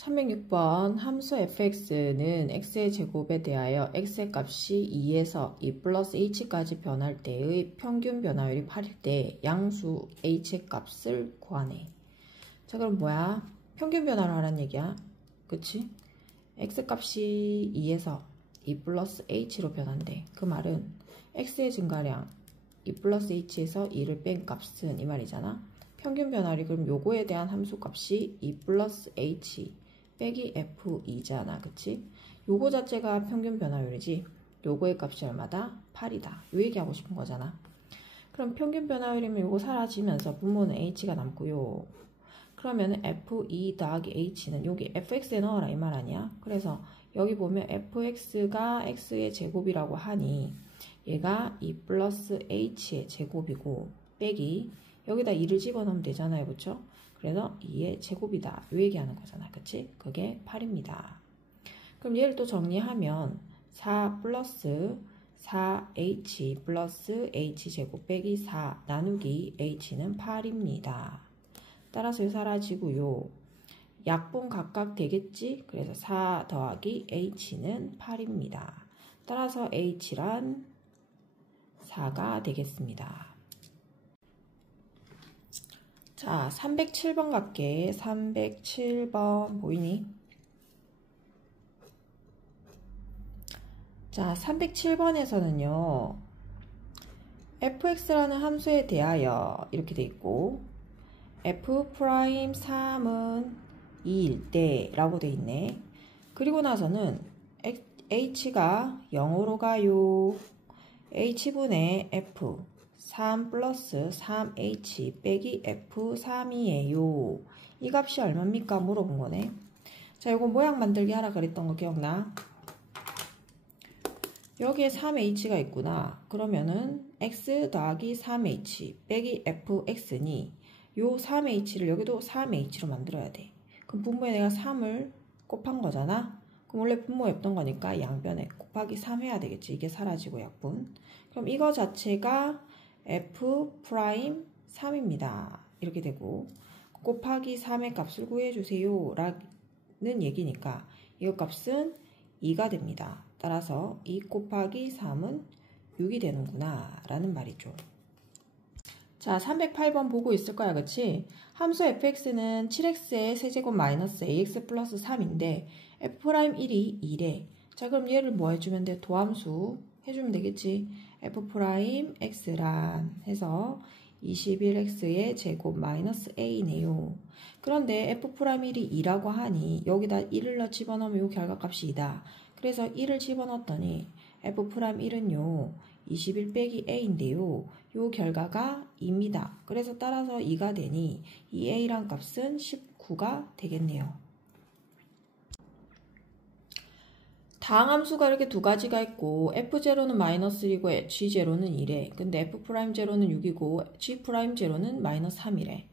306번 함수 fx는 x의 제곱에 대하여 x의 값이 2에서 2 플러스 h까지 변할 때의 평균 변화율이 8일 때 양수 h의 값을 구하네. 자, 그럼 뭐야? 평균 변화를 하라는 얘기야. 그치? x 값이 2에서 2 플러스 h로 변한대. 그 말은 x의 증가량 2 플러스 h에서 2를 뺀 값은 이 말이잖아. 평균 변화율이 그럼 요거에 대한 함수 값이 2 플러스 h 빼기 f2잖아. 그치? 요거 자체가 평균 변화율이지. 요거의 값이 얼마다? 8이다. 요 얘기하고 싶은 거잖아. 그럼 평균 변화율이면 요거 사라지면서 분모는 h가 남고요. 그러면 f2 더하기 h는 여기 fx에 넣어라 이 말 아니야? 그래서 여기 보면 fx가 x의 제곱이라고 하니 얘가 2 플러스 h의 제곱이고 빼기 여기다 2를 집어넣으면 되잖아요. 그쵸? 그래서 2의 제곱이다. 요 얘기하는 거잖아. 그치? 그게 8입니다. 그럼 얘를 또 정리하면 4 플러스 4h 플러스 h제곱 빼기 4 나누기 h는 8입니다. 따라서 사라지고요. 약분 각각 되겠지? 그래서 4 더하기 h는 8입니다. 따라서 h란 4가 되겠습니다. 자, 307번 갈게. 307번 보이니? 자, 307번에서는요. fx라는 함수에 대하여 이렇게 돼 있고 f'3은 2일 때 라고 돼 있네. 그리고 나서는 h가 0으로 가요. h분의 f 3 플러스 3h 빼기 f3이에요. 이 값이 얼마입니까? 물어본 거네. 자, 이거 모양 만들기 하라 그랬던 거 기억나? 여기에 3h가 있구나. 그러면은 x 더하기 3h 빼기 fx니 요 3h를 여기도 3h로 만들어야 돼. 그럼 분모에 내가 3을 곱한 거잖아. 그럼 원래 분모에 없던 거니까 양변에 곱하기 3 해야 되겠지. 이게 사라지고 약분. 그럼 이거 자체가 f'3입니다. 이렇게 되고 곱하기 3의 값을 구해주세요 라는 얘기니까 이 값은 2가 됩니다. 따라서 2 곱하기 3은 6이 되는구나 라는 말이죠. 자, 308번 보고 있을 거야. 그치? 함수 fx는 7x의 세제곱 마이너스 ax 플러스 3인데 f'1이 2래. 자, 그럼 얘를 뭐 해주면 돼? 도함수 해주면 되겠지? f'x란 해서 21x의 제곱 마이너스 a네요. 그런데 f'1이 2라고 하니 여기다 1을 집어넣으면 요 결과값이 2다. 그래서 1을 집어넣었더니 f'1은요 21 빼기 a인데요. 요 결과가 2입니다. 그래서 따라서 2가 되니 이 a란 값은 19가 되겠네요. 다항함수가 이렇게 두 가지가 있고 f0는 마이너스 1이고 g0는 2래. 근데 f'0는 6이고 g'0는 마이너스 3이래.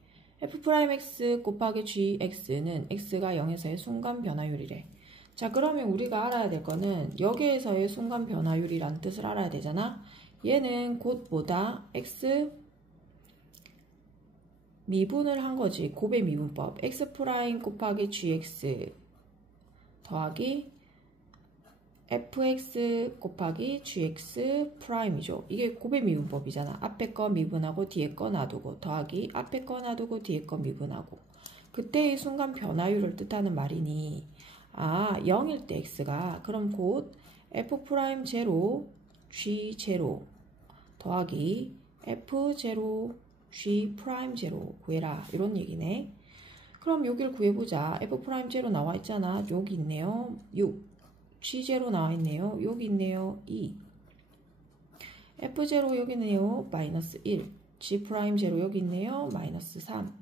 f'x 곱하기 gx는 x가 0에서의 순간 변화율이래. 자, 그러면 우리가 알아야 될 거는 여기에서의 순간 변화율이란 뜻을 알아야 되잖아. 얘는 곧 뭐다? x 미분을 한 거지. 곱의 미분법. x' 곱하기 gx 더하기 fx 곱하기 gx 프라임이죠. 이게 곱의 미분법이잖아. 앞에 거 미분하고 뒤에 거 놔두고 더하기 앞에 거 놔두고 뒤에 거 미분하고 그때의 순간 변화율을 뜻하는 말이니 0일 때 x가 그럼 곧 f'0 g0 더하기 f0 g'0 구해라 이런 얘기네. 그럼 여기를 구해보자. f'0 나와 있잖아. 여기 있네요. 6 g0 나와 있네요. 여기 있네요. 2 f0 여기 있네요. 마이너스 1 g'0 여기 있네요. 마이너스 3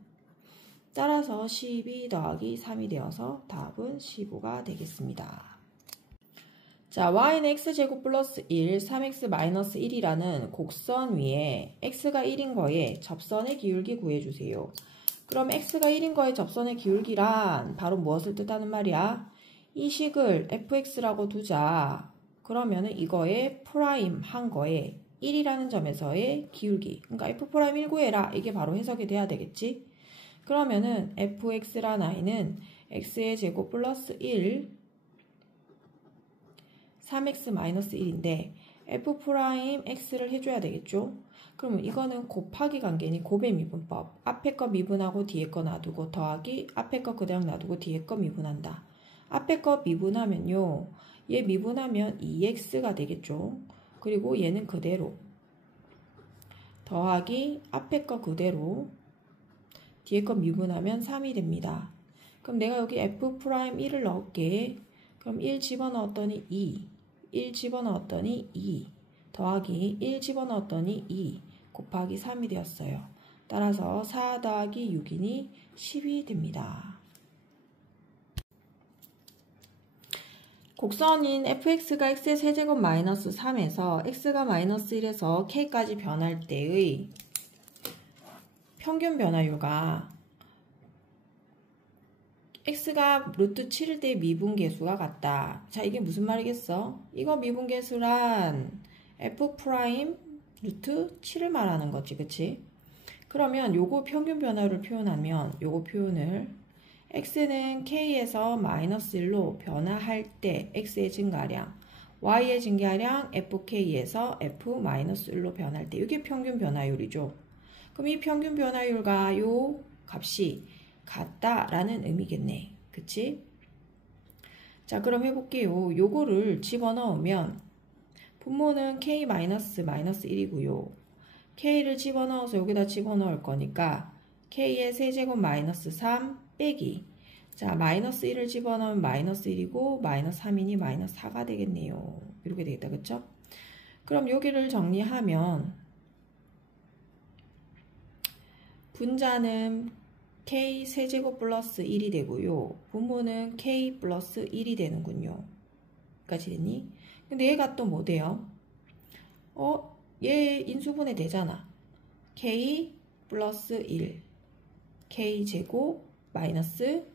따라서 12 더하기 3이 되어서 답은 15가 되겠습니다. 자, y는 x제곱 플러스 1 3x 마이너스 1이라는 곡선 위에 x가 1인 거에 접선의 기울기 구해주세요. 그럼 x가 1인 거에 접선의 기울기란 바로 무엇을 뜻하는 말이야? 이 식을 fx라고 두자. 그러면은 이거에 프라임 한 거에 1이라는 점에서의 기울기. 그러니까 f'1 구해라. 이게 바로 해석이 돼야 되겠지? 그러면은 fx란 i는 x의 제곱 플러스 1, 3x 마이너스 1인데 f 프라임 x를 해줘야 되겠죠? 그러면 이거는 곱하기 관계니 곱의 미분법. 앞에 거 미분하고 뒤에 거 놔두고 더하기 앞에 거 그대로 놔두고 뒤에 거 미분한다. 앞에 거 미분하면요. 얘 미분하면 2x가 되겠죠? 그리고 얘는 그대로 더하기 앞에 거 그대로 뒤에 거 미분하면 3이 됩니다. 그럼 내가 여기 f'1을 넣을게. 그럼 1 집어넣었더니 2, 1 집어넣었더니 2, 더하기 1 집어넣었더니 2, 곱하기 3이 되었어요. 따라서 4 더하기 6이니 10이 됩니다. 곡선인 fx가 x의 세제곱 마이너스 3에서 x가 마이너스 1에서 k까지 변할 때의 평균 변화율과 x가 루트 7일 때의 미분계수가 같다. 자, 이게 무슨 말이겠어? 이거 미분계수란 f 프라임 루트 7을 말하는 거지, 그치? 그러면 요거 평균 변화율을 표현하면 요거 표현을 x는 k에서 마이너스 1로 변화할 때 x의 증가량, y의 증가량 fk에서 f 마이너스 1로 변할 때 이게 평균 변화율이죠. 그럼 이 평균 변화율과 요 값이 같다라는 의미겠네. 그치? 자, 그럼 해볼게요. 요거를 집어넣으면 분모는 k 마이너스 1이고요. k를 집어넣어서 여기다 집어넣을 거니까 k의 세제곱 마이너스 3 빼기, 자, 마이너스 1을 집어넣으면 마이너스 1이고 마이너스 3이니 마이너스 4가 되겠네요. 이렇게 되겠다. 그쵸? 그럼 여기를 정리하면 분자는 k 세제곱 플러스 1이 되고요. 분모는 k 플러스 1이 되는군요. 여기까지 됐니? 근데 얘가 또 뭐 돼요? 얘 인수분해 되잖아. k 플러스 1, k 제곱 마이너스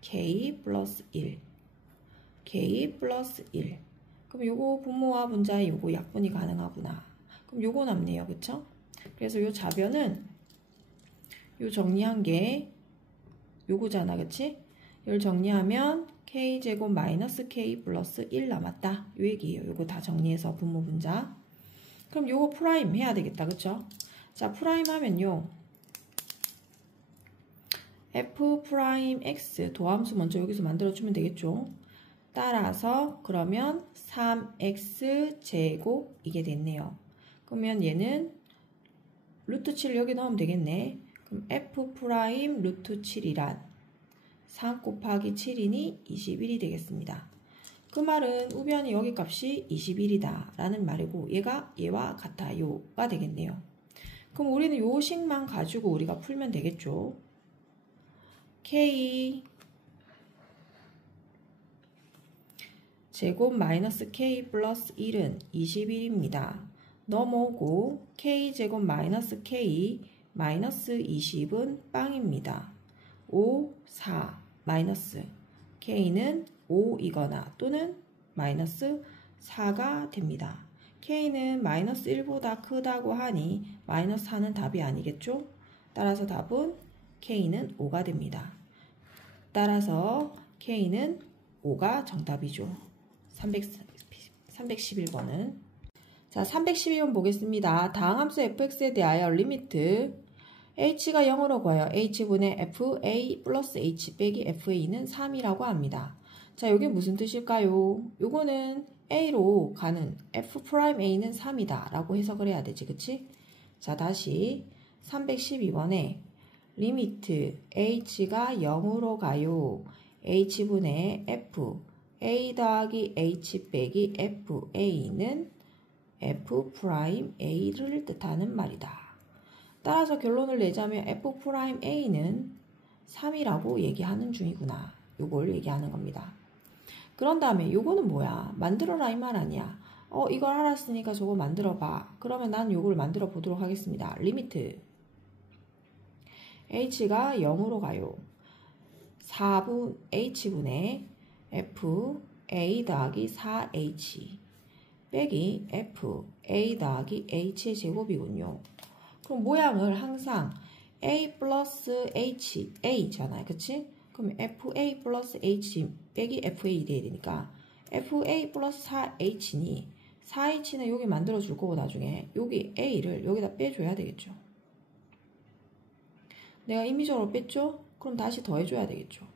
k 플러스 1, k 플러스 1. 그럼 요거 분모와 분자에 요거 약분이 가능하구나. 그럼 요거 남네요. 그쵸? 그래서 요 좌변은 요 정리한 게 요거잖아. 그치? 이걸 정리하면 k 제곱 마이너스 k 플러스 1 남았다. 요 얘기예요. 요거 다 정리해서 분모 분자. 그럼 요거 프라임 해야 되겠다. 그쵸? 자, 프라임 하면요. f 프라임 x 도함수 먼저 여기서 만들어주면 되겠죠. 따라서 그러면 3x 제곱 이게 됐네요. 그러면 얘는 루트 7 여기 넣으면 되겠네. 그럼 f 프라임 루트 7이란 3 곱하기 7이니 21이 되겠습니다. 그 말은 우변이 여기 값이 21이다 라는 말이고 얘가 얘와 같아요가 되겠네요. 그럼 우리는 요 식만 가지고 우리가 풀면 되겠죠. k 제곱 마이너스 k 플러스 1은 21입니다. 넘어오고 k 제곱 마이너스 k 마이너스 20은 빵입니다. 5, 4 마이너스 k는 5이거나 또는 마이너스 4가 됩니다. k는 마이너스 1보다 크다고 하니 마이너스 4는 답이 아니겠죠? 따라서 답은 k는 5가 됩니다. 따라서 k는 5가 정답이죠. 311번은. 자, 312번 보겠습니다. 다음 함수 fx에 대하여 리미트 h가 0으로 가요. h분의 fa 플러스 h 빼기 fa는 3이라고 합니다. 자, 이게 무슨 뜻일까요? 요거는 a로 가는 f'a는 3이다 라고 해석을 해야 되지. 그치? 자, 다시 312번에 리미트 h가 0으로 가요. h분의 f a 더하기 h 빼기 fa는 f'a를 뜻하는 말이다. 따라서 결론을 내자면 f'a는 3이라고 얘기하는 중이구나. 요걸 얘기하는 겁니다. 그런 다음에 요거는 뭐야? 만들어라 이 말 아니야. 이걸 알았으니까 저거 만들어봐. 그러면 난 요걸 만들어 보도록 하겠습니다. 리미트 h가 0으로 가요. 4분 h분의 f a 더하기 4h 빼기 f a 더하기 h의 제곱이군요. 그럼 모양을 항상 a 플러스 h, a잖아요. 그치? 그럼 fa 플러스 h 빼기 fa 돼야 되니까 fa 플러스 4h니 4h는 여기 만들어 줄 거고 나중에 여기 a를 여기다 빼줘야 되겠죠. 내가 임의적으로 뺐죠? 그럼 다시 더해줘야 되겠죠.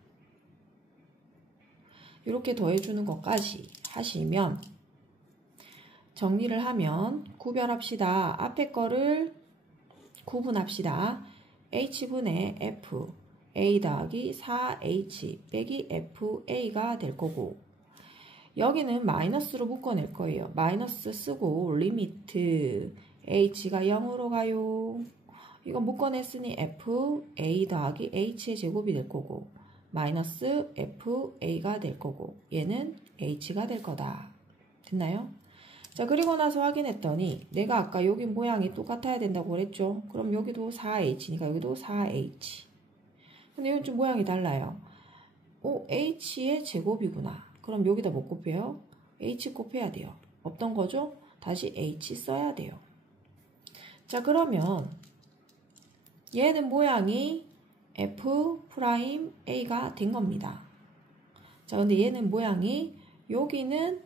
이렇게 더해주는 것까지 하시면 정리를 하면 구별합시다. 앞에 거를 구분합시다. h분의 f a 더하기 4h 빼기 fa가 될 거고 여기는 마이너스로 묶어낼 거예요. 마이너스 쓰고 리미트 h가 0으로 가요. 이거 묶어냈으니 f a 더하기 h의 제곱이 될 거고 마이너스 fa가 될 거고 얘는 h가 될 거다. 됐나요? 자 그리고 나서 확인했더니 내가 아까 여기 모양이 똑같아야 된다고 그랬죠? 그럼 여기도 4h니까 여기도 4h 근데 여기 좀 모양이 달라요. 오 h의 제곱이구나. 그럼 여기다 뭐 곱해요? h 곱해야 돼요. 없던 거죠? 다시 h 써야 돼요. 자 그러면 얘는 모양이 f'a가 된 겁니다. 자 근데 얘는 모양이 여기는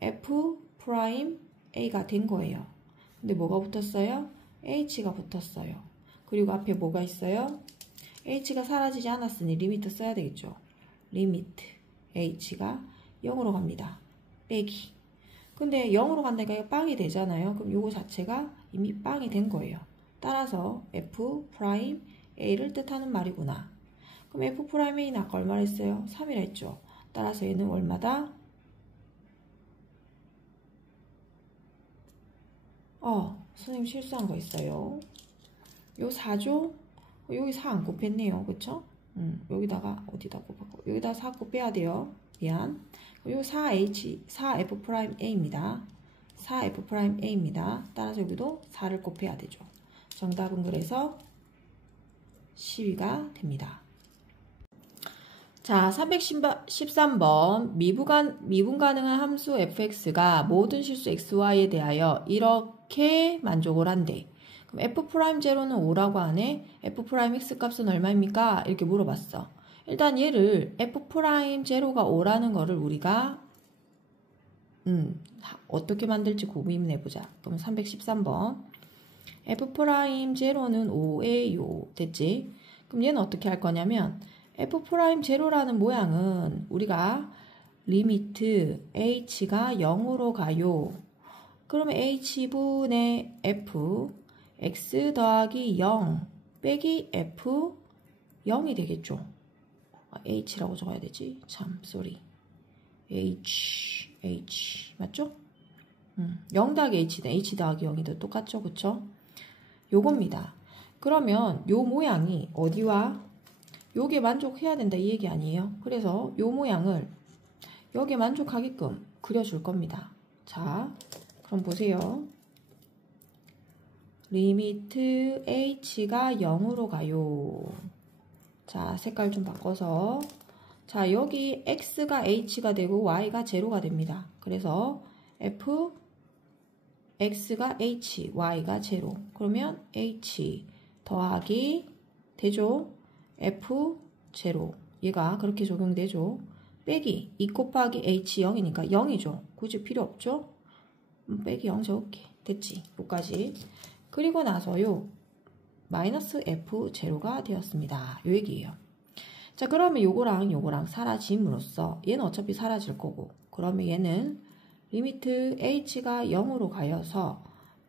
f'a가 된 거예요. 근데 뭐가 붙었어요? h가 붙었어요. 그리고 앞에 뭐가 있어요? h가 사라지지 않았으니 리미트 써야 되겠죠. 리미트 h가 0으로 갑니다. 빼기. 근데 0으로 간다니까 이거 빵이 되잖아요. 그럼 요거 자체가 이미 빵이 된 거예요. 따라서 f'a를 뜻하는 말이구나. 그럼 f'a는 아까 얼마나 했어요? 3이라 했죠. 따라서 얘는 얼마다? 선생님 실수한 거 있어요. 요 4죠? 여기 4 안 곱했네요. 그쵸? 여기다가 어디다 곱하고 여기다 4 곱해야 돼요. 미안. 요 4f'a입니다. 4f'a입니다. 따라서 여기도 4를 곱해야 되죠. 정답은 그래서 12가 됩니다. 자, 313번 미분 가능한 함수 fx가 모든 실수 xy에 대하여 이렇게 만족을 한대. 그럼 f'제로는 5라고 하네. f'x 값은 얼마입니까? 이렇게 물어봤어. 일단 얘를 f'제로가 5라는 거를 우리가 어떻게 만들지 고민해보자. 그럼 313번 f'제로는 5예요. 됐지? 그럼 얘는 어떻게 할 거냐면 f'제로라는 모양은 우리가 리미트 h가 0으로 가요. 그러면 h분의 f x 더하기 0 빼기 f 0이 되겠죠. h라고 적어야 되지. 참 쏘리. h 맞죠? 0 더하기 h는 h 더하기 0이도 똑같죠. 그쵸? 요겁니다. 그러면 요 모양이 어디와 요게 만족해야 된다 이 얘기 아니에요? 그래서 요 모양을 여기에 만족하게끔 그려줄 겁니다. 자, 그럼 보세요. 리미트 h가 0으로 가요. 자, 색깔 좀 바꿔서 자, 여기 x가 h가 되고 y가 제로가 됩니다. 그래서 f x가 h, y가 제로. 그러면 h 더하기 되죠? f 제로. 얘가 그렇게 적용되죠? 빼기 2 곱하기 h 0이니까 0이죠. 굳이 필요 없죠? 빼기 0 적을게. 됐지? 여기까지. 그리고 나서요. 마이너스 f 제로가 되었습니다. 요 얘기예요. 자, 그러면 요거랑 사라짐으로써 얘는 어차피 사라질 거고 그러면 얘는 리미트 h가 0으로 가여서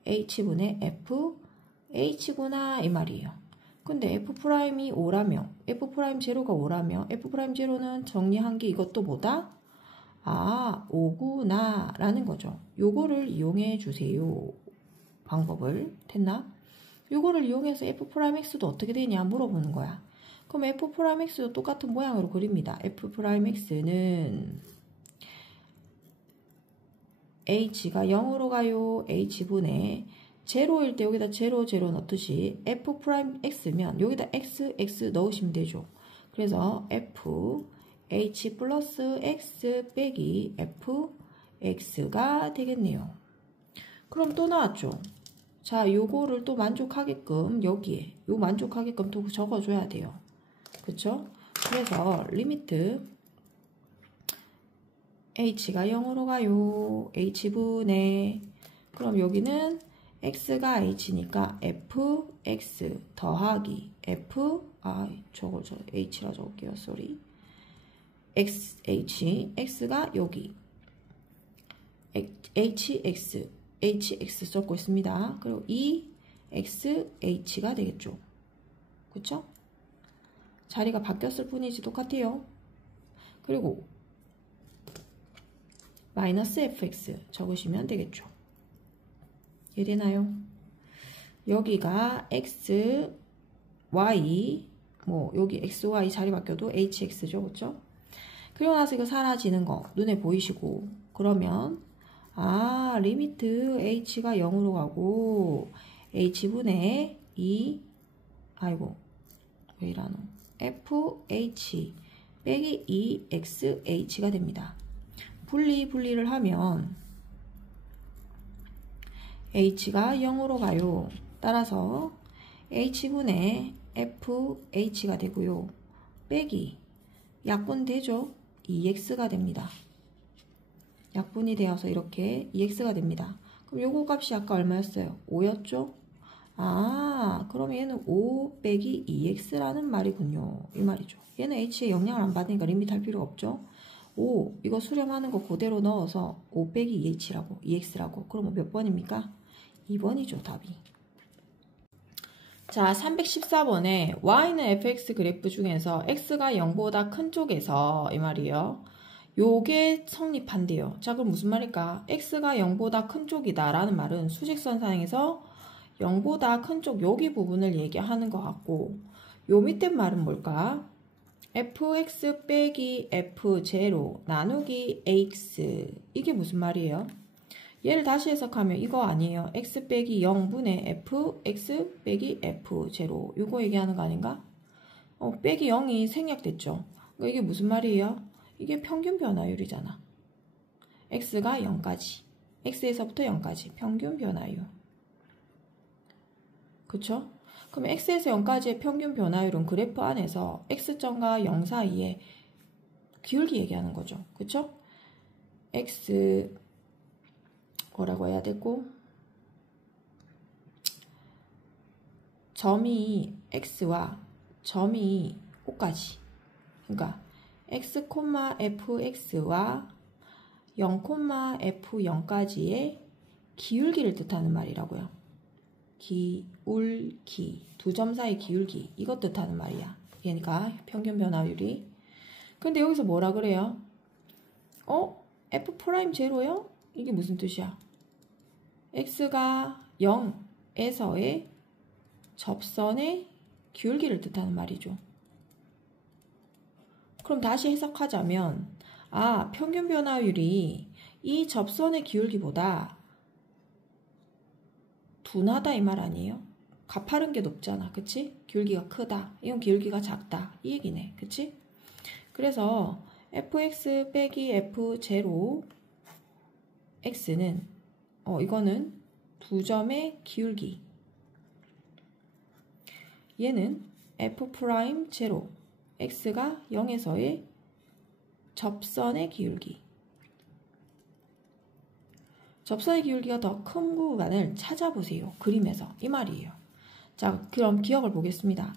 h분의 f h구나 이 말이에요. 근데 f'이 5라며 f'제로가 5라며 f'제로는 정리한 게 이것도 뭐다? 5구나 라는 거죠. 요거를 이용해 주세요. 방법을 됐나? 요거를 이용해서 f'x도 어떻게 되냐 물어보는 거야. 그럼 f'x도 똑같은 모양으로 그립니다. f'x는 h가 0으로 가요. h분의 제로일 때 여기다 제로 넣듯이 f'x면 여기다 x 넣으시면 되죠. 그래서 h 플러스 x 빼기 fx가 되겠네요. 그럼 또 나왔죠. 자, 요거를 또 만족하게끔 여기에 요 만족하게끔 또 적어줘야 돼요. 그쵸? 그래서 리미트 h가 0으로 가요. h분의 그럼 여기는 x가 h니까 fx 더하기 저거 h라 적을게요. 쏘리. x가 여기 hx 적고 있습니다. 그리고 이 xh가 되겠죠. 그쵸? 자리가 바뀌었을 뿐이지 똑같아요. 그리고 마이너스 fx 적으시면 되겠죠. 이해되나요? 여기가 x, y, 뭐 여기 x, y 자리 바뀌어도 hx죠. 그쵸? 그리고 나서 이거 사라지는 거 눈에 보이시고 그러면 리미트 h가 0으로 가고 h분의 2 아이고 왜 이러노 fh 빼기 2xh가 됩니다. 분리를 하면 h가 0으로 가요. 따라서 h분의 fh가 되고요. 빼기 약분 되죠? 2x가 됩니다. 약분이 되어서 이렇게 2x가 됩니다. 그럼 요거 값이 아까 얼마였어요? 5였죠? 그럼 얘는 5 빼기 2x라는 말이군요. 이 말이죠. 얘는 h에 영향을 안 받으니까 리미트 할 필요가 없죠? 5 이거 수렴하는 거 그대로 넣어서 5 빼기 2x라고 그러면 몇 번입니까? 2번이죠 답이. 자 314번에 y는 fx 그래프 중에서 x가 0보다 큰 쪽에서 이 말이에요. 요게 성립한대요. 자 그럼 무슨 말일까? x가 0보다 큰 쪽이다 라는 말은 수직선상에서 0보다 큰 쪽 여기 부분을 얘기하는 것 같고 요 밑에 말은 뭘까? fx 빼기 f0 나누기 ax 이게 무슨 말이에요? 얘를 다시 해석하면 이거 아니에요. x 빼기 0분의 fx 빼기 f0 이거 얘기하는 거 아닌가? 빼기 0이 생략됐죠. 그러니까 이게 무슨 말이에요? 이게 평균 변화율이잖아. x가 0까지 x에서부터 0까지 평균 변화율. 그쵸? 그럼 x에서 0까지의 평균 변화율은 그래프 안에서 x점과 0 사이에 기울기 얘기하는 거죠. 그쵸? x 뭐라고 해야 되고 점이 x와 점이 O까지 그러니까 x, fx와 0, f0까지의 기울기를 뜻하는 말이라고요. 기울기 두 점 사이 기울기 이것 뜻하는 말이야. 그러니까 평균 변화율이. 근데 여기서 뭐라 그래요? f'0요? 이게 무슨 뜻이야? x가 0에서의 접선의 기울기를 뜻하는 말이죠. 그럼 다시 해석하자면 평균 변화율이 이 접선의 기울기보다 둔하다 이 말 아니에요? 가파른 게 높잖아. 그치? 기울기가 크다. 이건 기울기가 작다. 이 얘기네. 그치? 그래서 fx 빼기 f0 x는 이거는 두 점의 기울기. 얘는 f'0 x가 0에서의 접선의 기울기. 접선의 기울기가 더 큰 구간을 찾아보세요. 그림에서. 이 말이에요. 자, 그럼 기억을 보겠습니다.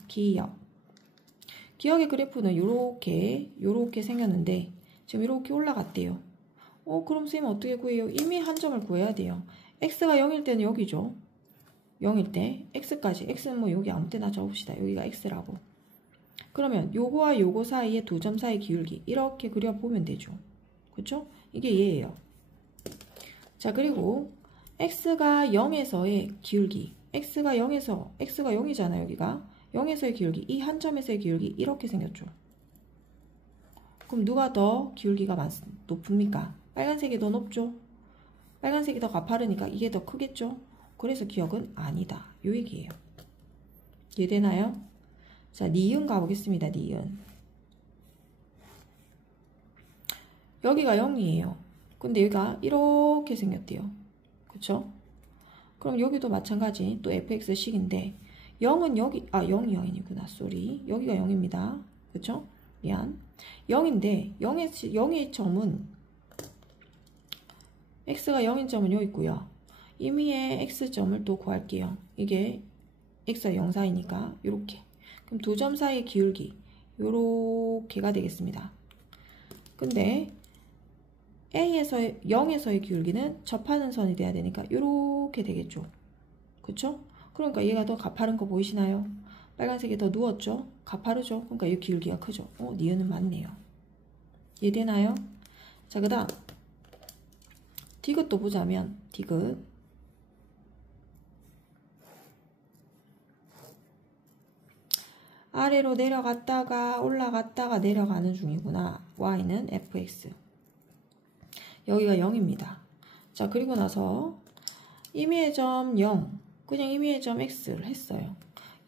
기억의 그래프는 요렇게 생겼는데 지금 요렇게 올라갔대요. 그럼 선생님 어떻게 구해요? 이미 한 점을 구해야 돼요. x가 0일 때는 여기죠. 0일 때 x까지. x는 뭐 여기 아무 때나 적읍시다. 여기가 x라고. 그러면 요거와 요거 사이에 두 점 사이 기울기 이렇게 그려보면 되죠. 그쵸? 이게 얘예요. 자 그리고 x가 0에서의 기울기 x가 0이잖아요. 여기가 0에서의 기울기 이 한 점에서의 기울기 이렇게 생겼죠. 그럼 누가 더 기울기가 높습니까? 빨간색이 더 높죠. 빨간색이 더 가파르니까 이게 더 크겠죠. 그래서 기억은 아니다. 요 얘기예요. 이해되나요? 자, 니은 가보겠습니다. 니은. 여기가 0이에요. 근데 여기가 이렇게 생겼대요. 그쵸? 그럼 여기도 마찬가지 또 fx식인데 0은 여기 0이 0이구나. 쏘리. 여기가 0입니다. 그쵸? 미안. 0인데 0의 점은 x가 0인 점은 여기 있고요. 임의의 x점을 또 구할게요. 이게 x가 0 사이니까 요렇게. 그럼 두 점 사이의 기울기 요렇게가 되겠습니다. 근데 A에서의 0에서의 기울기는 접하는 선이 돼야 되니까 요렇게 되겠죠. 그쵸? 그러니까 얘가 더 가파른 거 보이시나요? 빨간색이 더 누웠죠? 가파르죠? 그러니까 이 기울기가 크죠. 니은은 맞네요. 이해되나요? 자, 그 다음 디귿도 보자면 디귿 아래로 내려갔다가 올라갔다가 내려가는 중이구나. y는 fx 여기가 0입니다. 자, 그리고 나서 임의의 점 0 그냥 임의의 점 x를 했어요.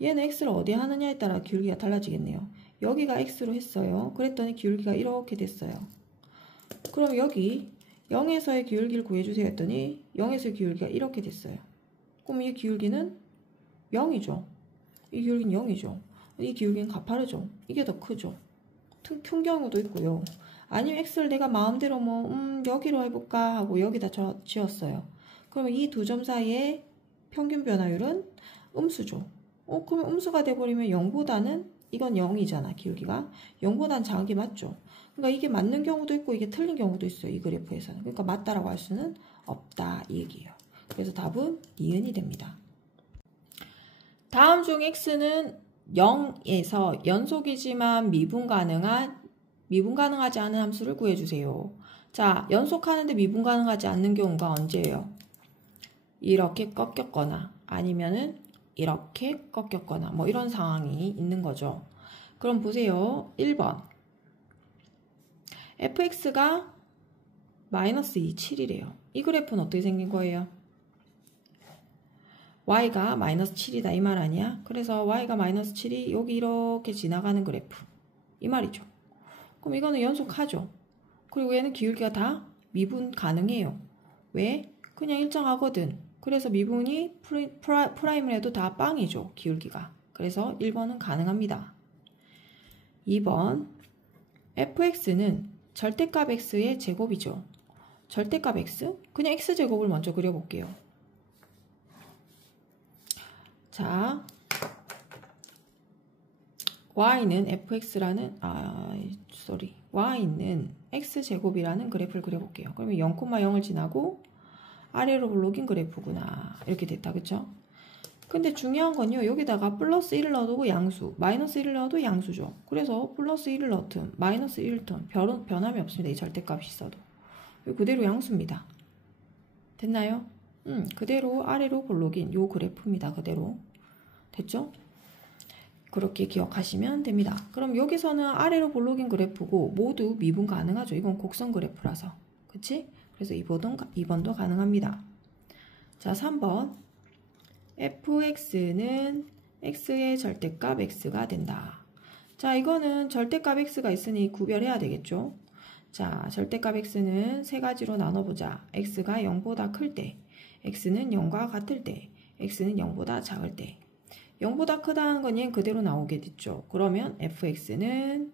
얘는 x를 어디에 하느냐에 따라 기울기가 달라지겠네요. 여기가 x로 했어요. 그랬더니 기울기가 이렇게 됐어요. 그럼 여기 0에서의 기울기를 구해주세요 했더니 0에서의 기울기가 이렇게 됐어요. 그럼 이 기울기는 0이죠. 이 기울기는 0이죠. 이 기울기는 가파르죠. 이게 더 크죠. 큰 경우도 있고요. 아니면 x를 내가 마음대로 여기로 해볼까 하고 여기다 지었어요. 그러면 이 두 점 사이의 평균 변화율은 음수죠. 그러면 음수가 돼버리면 0보다는 이건 0이잖아. 기울기가 0보다는 작은 게 맞죠. 그러니까 이게 맞는 경우도 있고 이게 틀린 경우도 있어요. 이 그래프에서는. 그러니까 맞다라고 할 수는 없다 이 얘기예요. 그래서 답은 니은이 됩니다. 다음 중 x는 0에서 연속이지만 미분 가능하지 않은 함수를 구해주세요. 자, 연속하는데 미분 가능하지 않는 경우가 언제예요? 이렇게 꺾였거나 아니면은 이렇게 꺾였거나 뭐 이런 상황이 있는 거죠. 그럼 보세요. 1번 fx가 마이너스 2, 7이래요. 이 그래프는 어떻게 생긴 거예요? y가 마이너스 7이다 이 말 아니야? 그래서 y가 마이너스 7이 여기 이렇게 지나가는 그래프 이 말이죠. 그럼 이거는 연속하죠. 그리고 얘는 기울기가 다 미분 가능해요. 왜? 그냥 일정하거든. 그래서 미분이 프라임을 해도 다 빵이죠. 기울기가. 그래서 1번은 가능합니다. 2번 fx는 절대값 x의 제곱이죠. 절대값 x? 그냥 x제곱을 먼저 그려볼게요. 자, y는 fx라는 y는 x제곱이라는 그래프를 그려볼게요. 그러면 0,0을 지나고 아래로 블록인 그래프구나. 이렇게 됐다. 그쵸? 근데 중요한 건요. 여기다가 플러스 1을 넣어도 양수, 마이너스 1을 넣어도 양수죠. 그래서 플러스 1을 넣든 마이너스 1을 넣든 변함이 없습니다. 이 절대값이 있어도. 그대로 양수입니다. 됐나요? 그대로 아래로 블록인 요 그래프입니다. 그대로. 됐죠? 그렇게 기억하시면 됩니다. 그럼 여기서는 아래로 블록인 그래프고 모두 미분 가능하죠. 이건 곡선 그래프라서. 그치? 그래서 2번도 가능합니다. 자, 3번 fx는 x의 절대값 x가 된다. 자, 이거는 절대값 x가 있으니 구별해야 되겠죠. 자, 절대값 x는 세 가지로 나눠보자. x가 0보다 클 때, x는 0과 같을 때, x는 0보다 작을 때. 0보다 크다는 건 얘는 그대로 나오게 됐죠. 그러면 fx는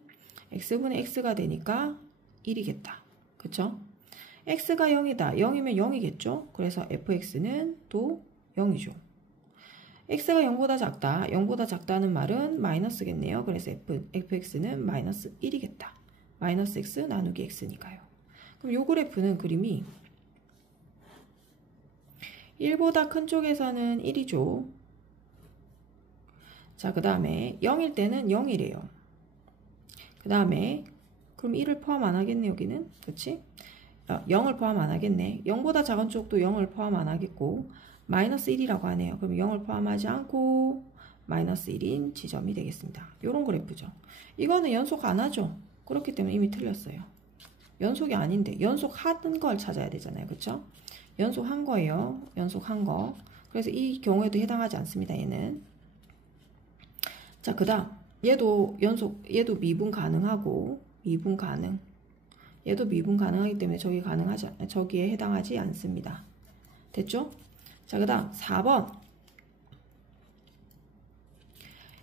x분의 x가 되니까 1이겠다. 그쵸? x가 0이다. 0이면 0이겠죠? 그래서 fx는 또 0이죠. x가 0보다 작다. 0보다 작다는 말은 마이너스겠네요. 그래서 fx는 마이너스 1이겠다. 마이너스 x 나누기 x니까요. 그럼 요 그래프는 그림이 1보다 큰 쪽에서는 1이죠. 자, 그 다음에 0일 때는 0이래요. 그 다음에 그럼 1을 포함 안 하겠네 여기는. 그치? 0을 포함 안 하겠네. 0보다 작은 쪽도 0을 포함 안 하겠고 마이너스 1이라고 하네요. 그럼 0을 포함하지 않고 마이너스 1인 지점이 되겠습니다. 요런 그래프죠. 이거는 연속 안 하죠. 그렇기 때문에 이미 틀렸어요. 연속이 아닌데 연속하던 걸 찾아야 되잖아요. 그쵸? 연속한 거예요. 연속한 거. 그래서 이 경우에도 해당하지 않습니다. 얘는. 자, 그 다음 얘도 미분 가능하고 미분 가능. 얘도 미분 가능하기 때문에 저기에 해당하지 않습니다. 됐죠? 자, 그 다음 4번.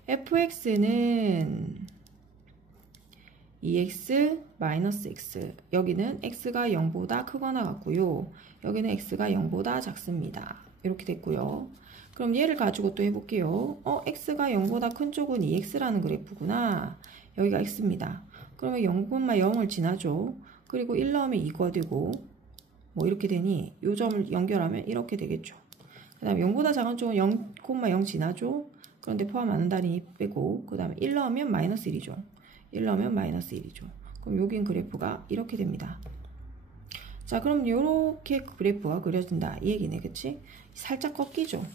fx는 2x 마이너스 x. 여기는 x가 0보다 크거나 같고요. 여기는 x가 0보다 작습니다. 이렇게 됐고요. 그럼 얘를 가지고 또 해볼게요. x가 0보다 큰 쪽은 2x라는 그래프구나. 여기가 x입니다. 그러면 0,0을 지나죠. 그리고 1 넣으면 2가 되고 뭐 이렇게 되니 이 점을 연결하면 이렇게 되겠죠. 그 다음에 0보다 작은 쪽은 0,0 지나죠. 그런데 포함 안 한다니 빼고 그 다음에 1 넣으면 마이너스 1이죠. 1 넣으면 마이너스 1이죠. 그럼 여긴 그래프가 이렇게 됩니다. 자, 그럼 이렇게 그래프가 그려진다 이 얘기네. 그치? 살짝 꺾이죠.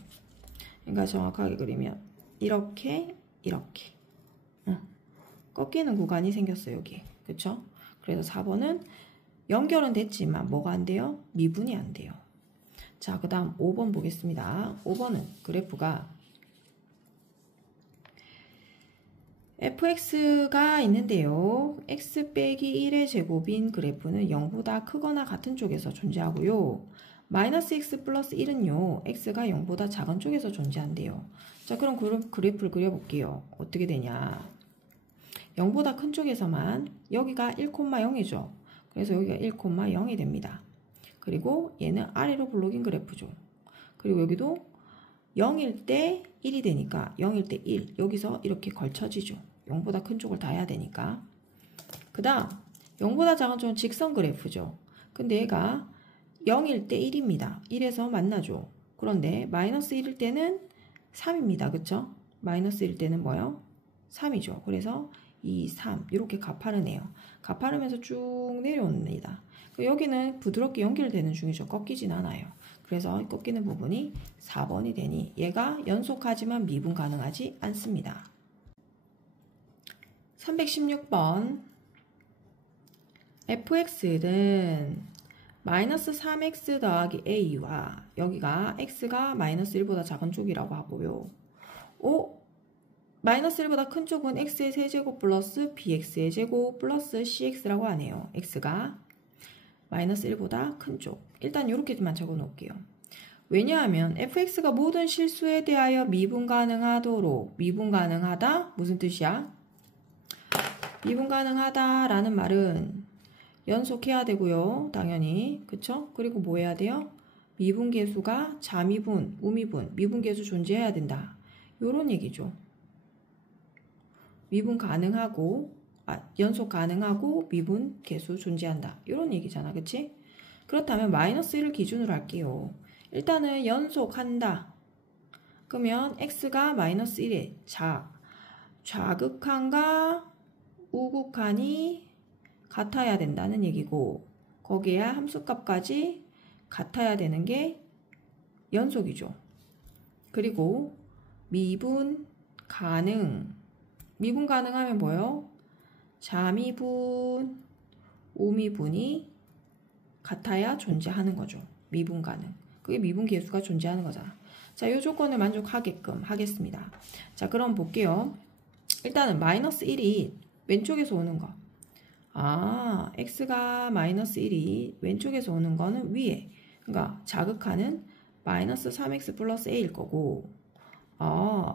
그러니까 정확하게 그리면 이렇게 꺾이는 구간이 생겼어요. 여기. 그쵸? 그래서 4번은 연결은 됐지만 뭐가 안 돼요? 미분이 안 돼요. 자, 그 다음 5번 보겠습니다. 5번은 그래프가 fx가 있는데요. x 빼기 1의 제곱인 그래프는 0보다 크거나 같은 쪽에서 존재하고요. 마이너스 x 플러스 1은요. x가 0보다 작은 쪽에서 존재한대요. 자, 그럼 그래프를 그려볼게요. 어떻게 되냐. 0보다 큰 쪽에서만 여기가 1,0이죠. 그래서 여기가 1,0이 됩니다. 그리고 얘는 아래로 블록인 그래프죠. 그리고 여기도 0일 때 1이 되니까 0일 때 1. 여기서 이렇게 걸쳐지죠. 0보다 큰 쪽을 다 해야 되니까. 그 다음 0보다 작은 쪽은 직선 그래프죠. 근데 얘가 0일 때 1입니다. 1에서 만나죠. 그런데 마이너스 1일 때는 3입니다. 그쵸? 마이너스 1일 때는 뭐요? 3이죠. 그래서 2, 3 이렇게 가파르네요. 가파르면서 쭉 내려옵니다. 여기는 부드럽게 연결되는 중이죠. 꺾이진 않아요. 그래서 꺾이는 부분이 4번이 되니 얘가 연속하지만 미분 가능하지 않습니다. 316번 fx는 마이너스 3x 더하기 a와 여기가 x가 마이너스 1보다 작은 쪽이라고 하고요. 마이너스 1보다 큰 쪽은 x의 세제곱 플러스 bx의 제곱 플러스 cx라고 하네요. x가 마이너스 1보다 큰 쪽. 일단 이렇게만 적어 놓을게요. 왜냐하면 fx가 모든 실수에 대하여 미분 가능하도록 미분 가능하다? 무슨 뜻이야? 미분 가능하다라는 말은 연속해야 되고요. 당연히. 그쵸? 그리고 뭐 해야 돼요? 미분계수가 자미분, 우미분, 미분계수 존재해야 된다. 요런 얘기죠. 미분 가능하고 연속 가능하고 미분 계수 존재한다. 이런 얘기잖아. 그치? 그렇다면 마이너스 1을 기준으로 할게요. 일단은 연속한다. 그러면 x가 마이너스 1에 좌극한과 우극한이 같아야 된다는 얘기고 거기에 함수값까지 같아야 되는 게 연속이죠. 그리고 미분 가능하면 뭐예요? 자미분, 우미분이 같아야 존재하는 거죠. 미분 가능. 그게 미분 계수가 존재하는 거잖아. 자, 이 조건을 만족하게끔 하겠습니다. 자, 그럼 볼게요. 일단은 마이너스 1이 왼쪽에서 오는 거. x가 마이너스 1이 왼쪽에서 오는 거는 위에. 그러니까 자극하는 마이너스 3x 플러스 a일 거고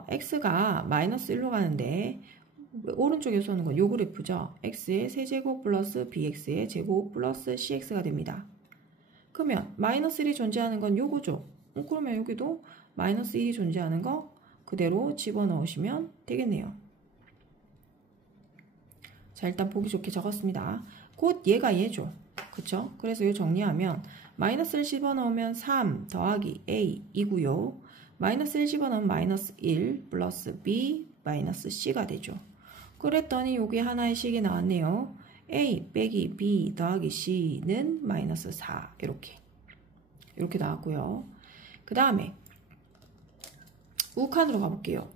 x가 마이너스 1로 가는데 오른쪽에서 오는 건 요 그래프죠. x의 세제곱 플러스 bx의 제곱 플러스 cx가 됩니다. 그러면 마이너스 1이 존재하는 건 요거죠. 그러면 여기도 마이너스 1이 존재하는 거 그대로 집어넣으시면 되겠네요. 자, 일단 보기 좋게 적었습니다. 곧 얘가 얘죠. 그쵸? 그래서 요 정리하면 마이너스를 집어넣으면 3 더하기 a 이고요. 마이너스 1 집어넣으면 마이너스 1 플러스 b 마이너스 c가 되죠. 그랬더니 여기 하나의 식이 나왔네요. a 빼기 b 더하기 c는 마이너스 4 이렇게 나왔고요. 그 다음에 우칸으로 가볼게요.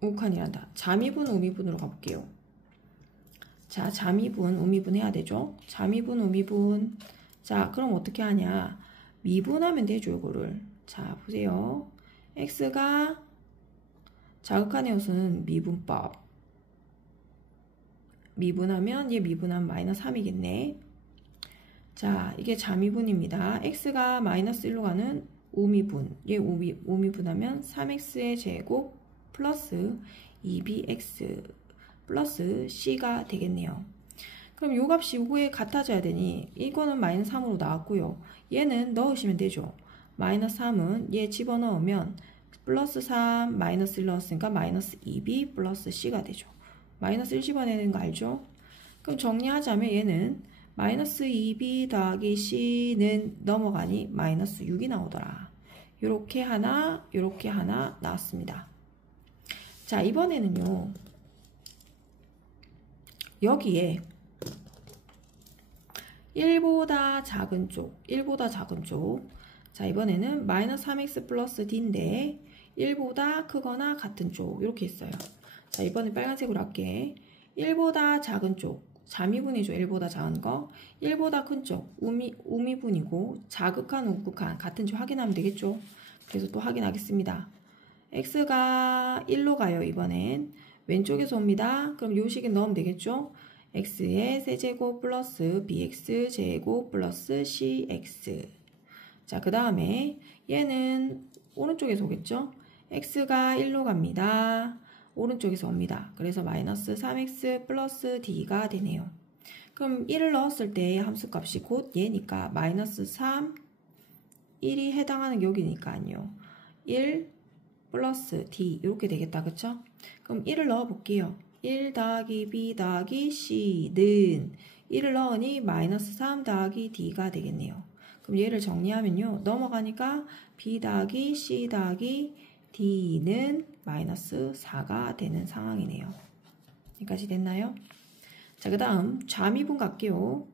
우칸이란다. 자미분, 우미분으로 가볼게요. 자, 자미분, 우미분 해야 되죠. 자미분, 우미분. 자, 그럼 어떻게 하냐. 미분하면 되죠, 이거를. 자, 보세요. x가 자극한의 요소는 미분법. 미분하면 얘 미분하면 마이너스 3이겠네. 자, 이게 자미분입니다. x가 마이너스 1로 가는 우미분. 얘 우미분하면 3x의 제곱 플러스 2bx 플러스 c가 되겠네요. 그럼 요 값이 요거에 같아져야 되니 이거는 마이너스 3으로 나왔고요. 얘는 넣으시면 되죠. 마이너스 3은 얘 집어넣으면 플러스 3 마이너스 1 넣었으니까 마이너스 2b 플러스 c가 되죠. 마이너스 1 집어내는 거 알죠? 그럼 정리하자면 얘는 마이너스 2b 더하기 c는 넘어가니 마이너스 6이 나오더라. 요렇게 하나 나왔습니다. 자, 이번에는요. 여기에 1보다 작은 쪽. 자, 이번에는 마이너스 3x 플러스 d인데 1보다 크거나 같은 쪽 이렇게 있어요. 자, 이번에 빨간색으로 할게. 1보다 작은 쪽 자미분이죠. 1보다 작은 거. 1보다 큰 쪽 우미분이고 자극한 우극한 같은 쪽 확인하면 되겠죠. 그래서 또 확인하겠습니다. x가 1로 가요. 이번엔 왼쪽에서 옵니다. 그럼 요 식에 넣으면 되겠죠. x의 세제곱 플러스 bx 제곱 플러스 cx. 자, 그 다음에 얘는 오른쪽에서 오겠죠. x가 1로 갑니다. 오른쪽에서 옵니다. 그래서 마이너스 3x 플러스 d가 되네요. 그럼 1을 넣었을 때 함수값이 곧 얘니까 마이너스 3, 1이 해당하는 여기니까요. 1 플러스 d 이렇게 되겠다. 그쵸? 그럼 1을 넣어 볼게요. 1 더하기 b 더하기 c는 1을 넣으니 마이너스 3 더하기 d가 되겠네요. 그럼 얘를 정리하면요. 넘어가니까 b 더하기 c 더하기 d는 마이너스 4가 되는 상황이네요. 여기까지 됐나요? 자, 그 다음 좌미분 갈게요.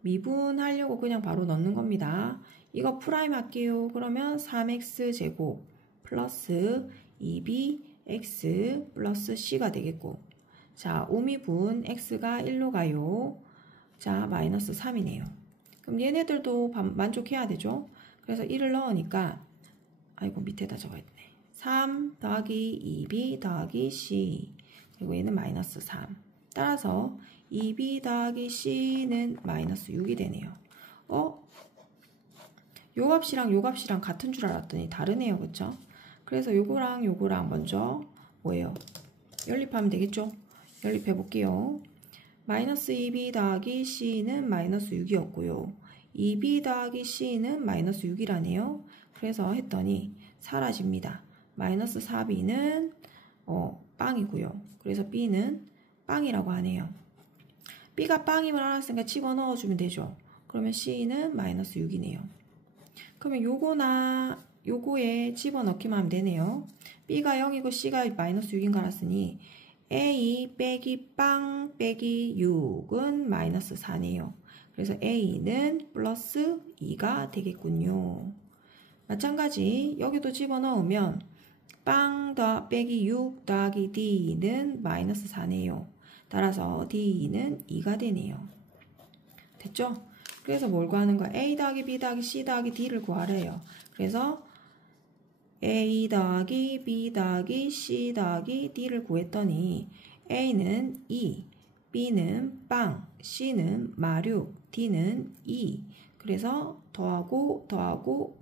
미분하려고 그냥 바로 넣는 겁니다. 이거 프라임 할게요. 그러면 3x 제곱 플러스 2bx 플러스 c가 되겠고, 자, 오미분 x가 1로 가요. 자, 마이너스 3이네요. 그럼 얘네들도 만족해야 되죠. 그래서 1을 넣으니까 아이고 밑에다 적어야겠네. 3 더하기 2b 더하기 c 그리고 얘는 마이너스 3. 따라서 2b 더하기 c는 마이너스 6이 되네요. 요 값이랑 같은 줄 알았더니 다르네요. 그쵸? 그래서 요거랑 먼저 뭐예요? 연립하면 되겠죠? 연립해 볼게요. 마이너스 2b 더하기 c는 마이너스 6이었고요. 2b 더하기 c는 마이너스 6이라네요. 그래서 했더니 사라집니다. 마이너스 4b는 빵이고요. 그래서 b는 빵이라고 하네요. b가 빵임을 알았으니까 집어넣어주면 되죠. 그러면 c는 마이너스 6이네요. 그러면 요거에 집어넣기만 하면 되네요. b가 0이고 c가 마이너스 6인 거 알았으니 a 빼기 빵 빼기 6은 마이너스 4네요. 그래서 a는 플러스 2가 되겠군요. 마찬가지 여기도 집어넣으면 빵 더 빼기 6 더하기 d는 마이너스 4네요. 따라서 d는 2가 되네요. 됐죠? 그래서 뭘 구하는 거야? a 더하기 b 더하기 c 더하기 d를 구하래요. 그래서 a 더하기 b 더하기 c 더하기 d를 구했더니 a는 2, b는 빵, c는 마륙, d는 2. 그래서 더하고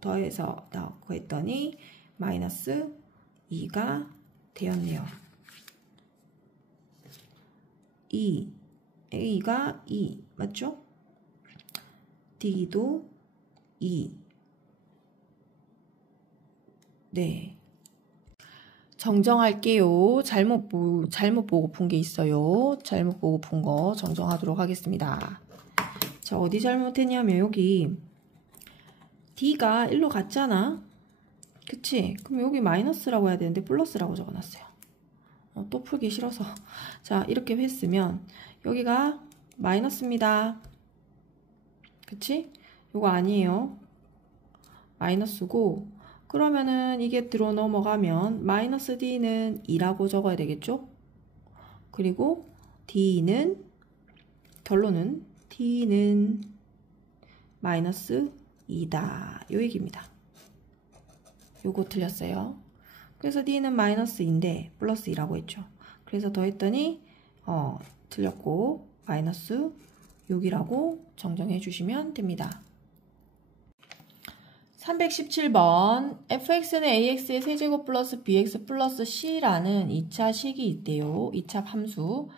더해서 나오고 했더니 마이너스 2가 되었네요. 2, a가 2 맞죠? d도 2. 네. 정정할게요. 잘못 보고 푼 게 있어요. 잘못 보고 푼 거 정정하도록 하겠습니다. 자, 어디 잘못했냐면 여기 d가 1로 갔잖아. 그치? 그럼 여기 마이너스라고 해야 되는데 플러스라고 적어놨어요. 또 풀기 싫어서. 자, 이렇게 했으면 여기가 마이너스입니다. 그치? 요거 아니에요. 마이너스고, 그러면은 이게 들어 넘어가면 마이너스 d는 2라고 적어야 되겠죠? 그리고 d는, 결론은 d는 마이너스 2다. 요 얘기입니다. 요거 틀렸어요. 그래서 d는 마이너스인데 플러스 2라고 했죠. 그래서 더했더니 틀렸고 마이너스 6이라고 정정해 주시면 됩니다. 317번 fx는 ax의 세제곱 플러스 bx 플러스 c라는 2차 식이 있대요. 2차 함수.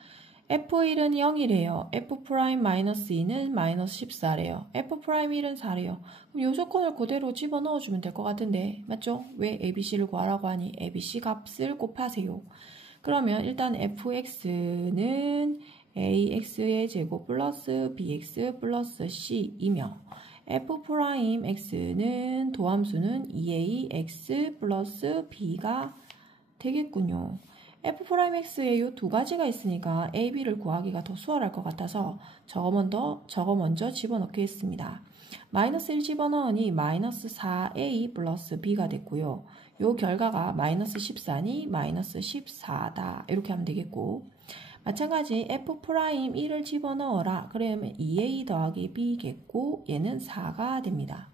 f1은 0이래요. f'-2는 마이너스 14래요. f'1은 4래요. 그럼 이 조건을 그대로 집어넣어주면 될 것 같은데 맞죠? 왜 abc를 구하라고 하니? abc 값을 곱하세요. 그러면 일단 fx는 ax의 제곱 플러스 bx 플러스 c이며 f'x는 도함수는 2ax 플러스 b가 되겠군요. f'x에 이 두 가지가 있으니까 a, b를 구하기가 더 수월할 것 같아서 저거 먼저 집어넣겠습니다. 마이너스 1 집어넣으니 마이너스 4a 플러스 b가 됐고요. 요 결과가 마이너스 14니 마이너스 14다. 이렇게 하면 되겠고 마찬가지 f'1을 집어넣어라. 그러면 2a 더하기 b겠고 얘는 4가 됩니다.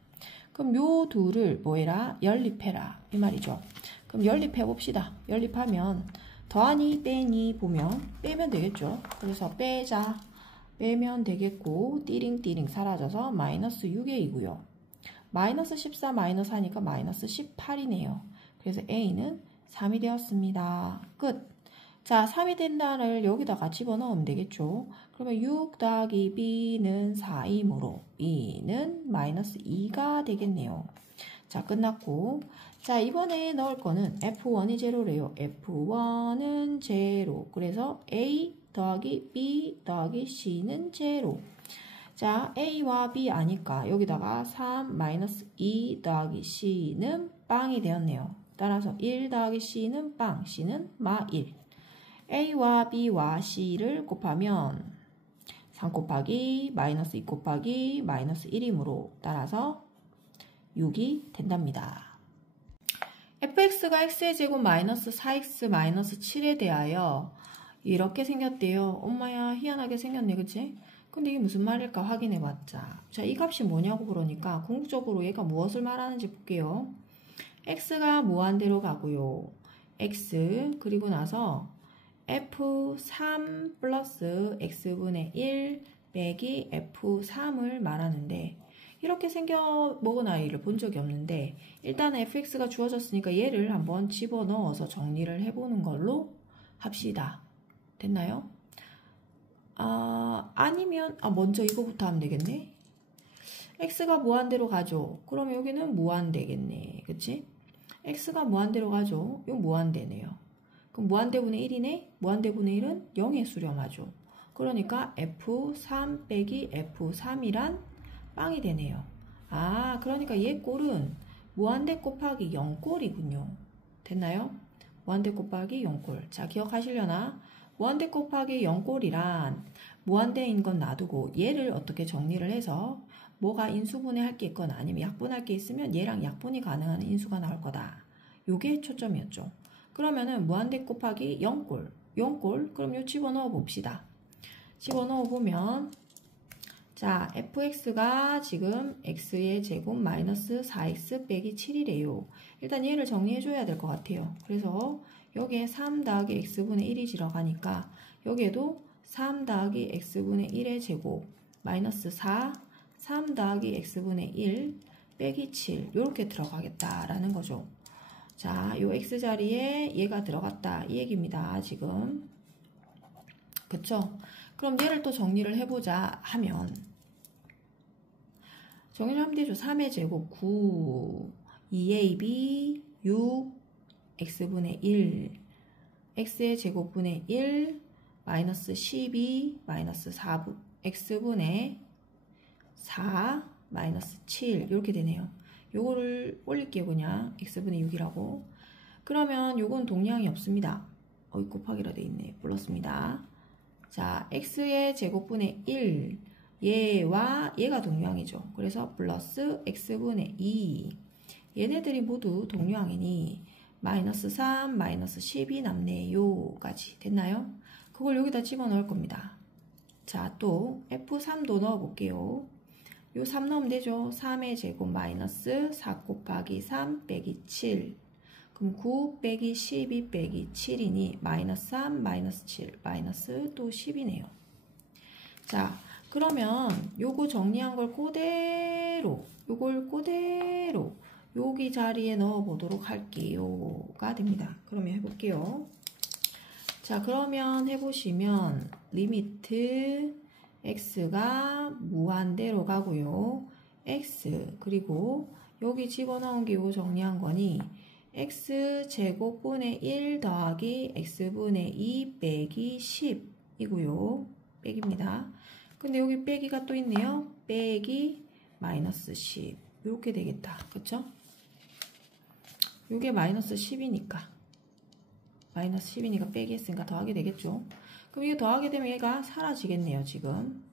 그럼 요 둘을 뭐해라? 연립해라. 이 말이죠. 그럼 연립해 봅시다. 연립하면 더하니 빼니 보면 빼면 되겠죠. 그래서 빼자. 빼면 되겠고 띠링띠링 사라져서 마이너스 6a이고요. 마이너스 14 마이너스 하니까 마이너스 18이네요. 그래서 a는 3이 되었습니다. 끝. 자, 3이 된다를 여기다가 집어넣으면 되겠죠. 그러면 6 더하기 b는 4이므로 b는 마이너스 2가 되겠네요. 자, 끝났고. 자, 이번에 넣을 거는 f1이 제로래요. f1은 제로. 그래서 a 더하기 b 더하기 c는 제로. 자, a와 b 아니까 여기다가 3 마이너스 2 더하기 c는 빵이 되었네요. 따라서 1 더하기 c는 빵, c는 마 1. a와 b와 c를 곱하면 3 곱하기 마이너스 2 곱하기 마이너스 1이므로 따라서 6이 된답니다. fx가 x의 제곱 마이너스 4x 마이너스 7에 대하여 이렇게 생겼대요. 엄마야 희한하게 생겼네 그치? 근데 이게 무슨 말일까 확인해봤자. 자, 이 값이 뭐냐고 그러니까 궁극적으로 얘가 무엇을 말하는지 볼게요. x가 무한대로 가고요. x 그리고 나서 f3 플러스 x분의 1 빼기 f3을 말하는데 이렇게 생겨먹은 아이를 본 적이 없는데 일단 fx가 주어졌으니까 얘를 한번 집어넣어서 정리를 해보는 걸로 합시다. 됐나요? 아니면 먼저 이거부터 하면 되겠네. x가 무한대로 가죠. 그럼 여기는 무한대겠네. 그치? x가 무한대로 가죠. 이거 무한대네요. 그럼 무한대분의 1이네? 무한대분의 1은 0에 수렴하죠. 그러니까 f3 빼기 f3이란 빵이 되네요. 그러니까 얘 꼴은 무한대 곱하기 0꼴이군요. 됐나요? 무한대 곱하기 0꼴. 자, 기억하시려나? 무한대 곱하기 0꼴이란 무한대인 건 놔두고 얘를 어떻게 정리를 해서 뭐가 인수분해 할 게 있거나 아니면 약분할 게 있으면 얘랑 약분이 가능한 인수가 나올 거다. 요게 초점이었죠. 그러면은 무한대 곱하기 0꼴. 0꼴? 그럼 요 집어넣어 봅시다. 집어넣어 보면 자, fx가 지금 x의 제곱 마이너스 4x 빼기 7이래요. 일단 얘를 정리해줘야 될 것 같아요. 그래서 여기에 3 더하기 x분의 1이 들어가니까 여기에도 3 더하기 x분의 1의 제곱 마이너스 4, 3 더하기 x분의 1 빼기 7 이렇게 들어가겠다라는 거죠. 자, 요 x자리에 얘가 들어갔다 이 얘기입니다. 지금. 그쵸? 그럼 얘를 또 정리를 해보자 하면 정리를 하면 되죠. 3의 제곱 9, 2ab, 6, x분의 1, x의 제곱분의 1, 마이너스 12, 마이너스 4, x분의 4, 마이너스 7 이렇게 되네요. 요거를 올릴게요. 그냥 x분의 6이라고. 그러면 요건 동량이 없습니다. 곱하기라 돼 있네. 플러스입니다. 자, x의 제곱분의 1 얘와 얘가 동량이죠. 그래서 플러스 x분의 2 얘네들이 모두 동량이니 마이너스 3, 마이너스 10이 남네요. 까지 됐나요? 그걸 여기다 집어넣을 겁니다. 자, 또 f3도 넣어볼게요. 요 3 넣으면 되죠. 3의 제곱 마이너스 4 곱하기 3 빼기 7 그럼 9 빼기 12 빼기 7이니 마이너스 3 마이너스 7 마이너스 또 10이네요. 자, 그러면 요거 정리한 걸 그대로 요걸 그대로 여기 자리에 넣어 보도록 할게요가 됩니다. 그러면 해볼게요. 자, 그러면 해보시면 리미트 x가 무한대로 가고요. x 그리고 여기 집어넣은 게 요 정리한 거니 x제곱분의 1 더하기 x분의 2 빼기 10 이고요. 빼기입니다. 근데 여기 빼기가 또 있네요. 빼기 마이너스 10 이렇게 되겠다. 그쵸? 요게 마이너스 10이니까 마이너스 10이니까 빼기 했으니까 더하게 되겠죠. 그럼 이거 더하게 되면 얘가 사라지겠네요. 지금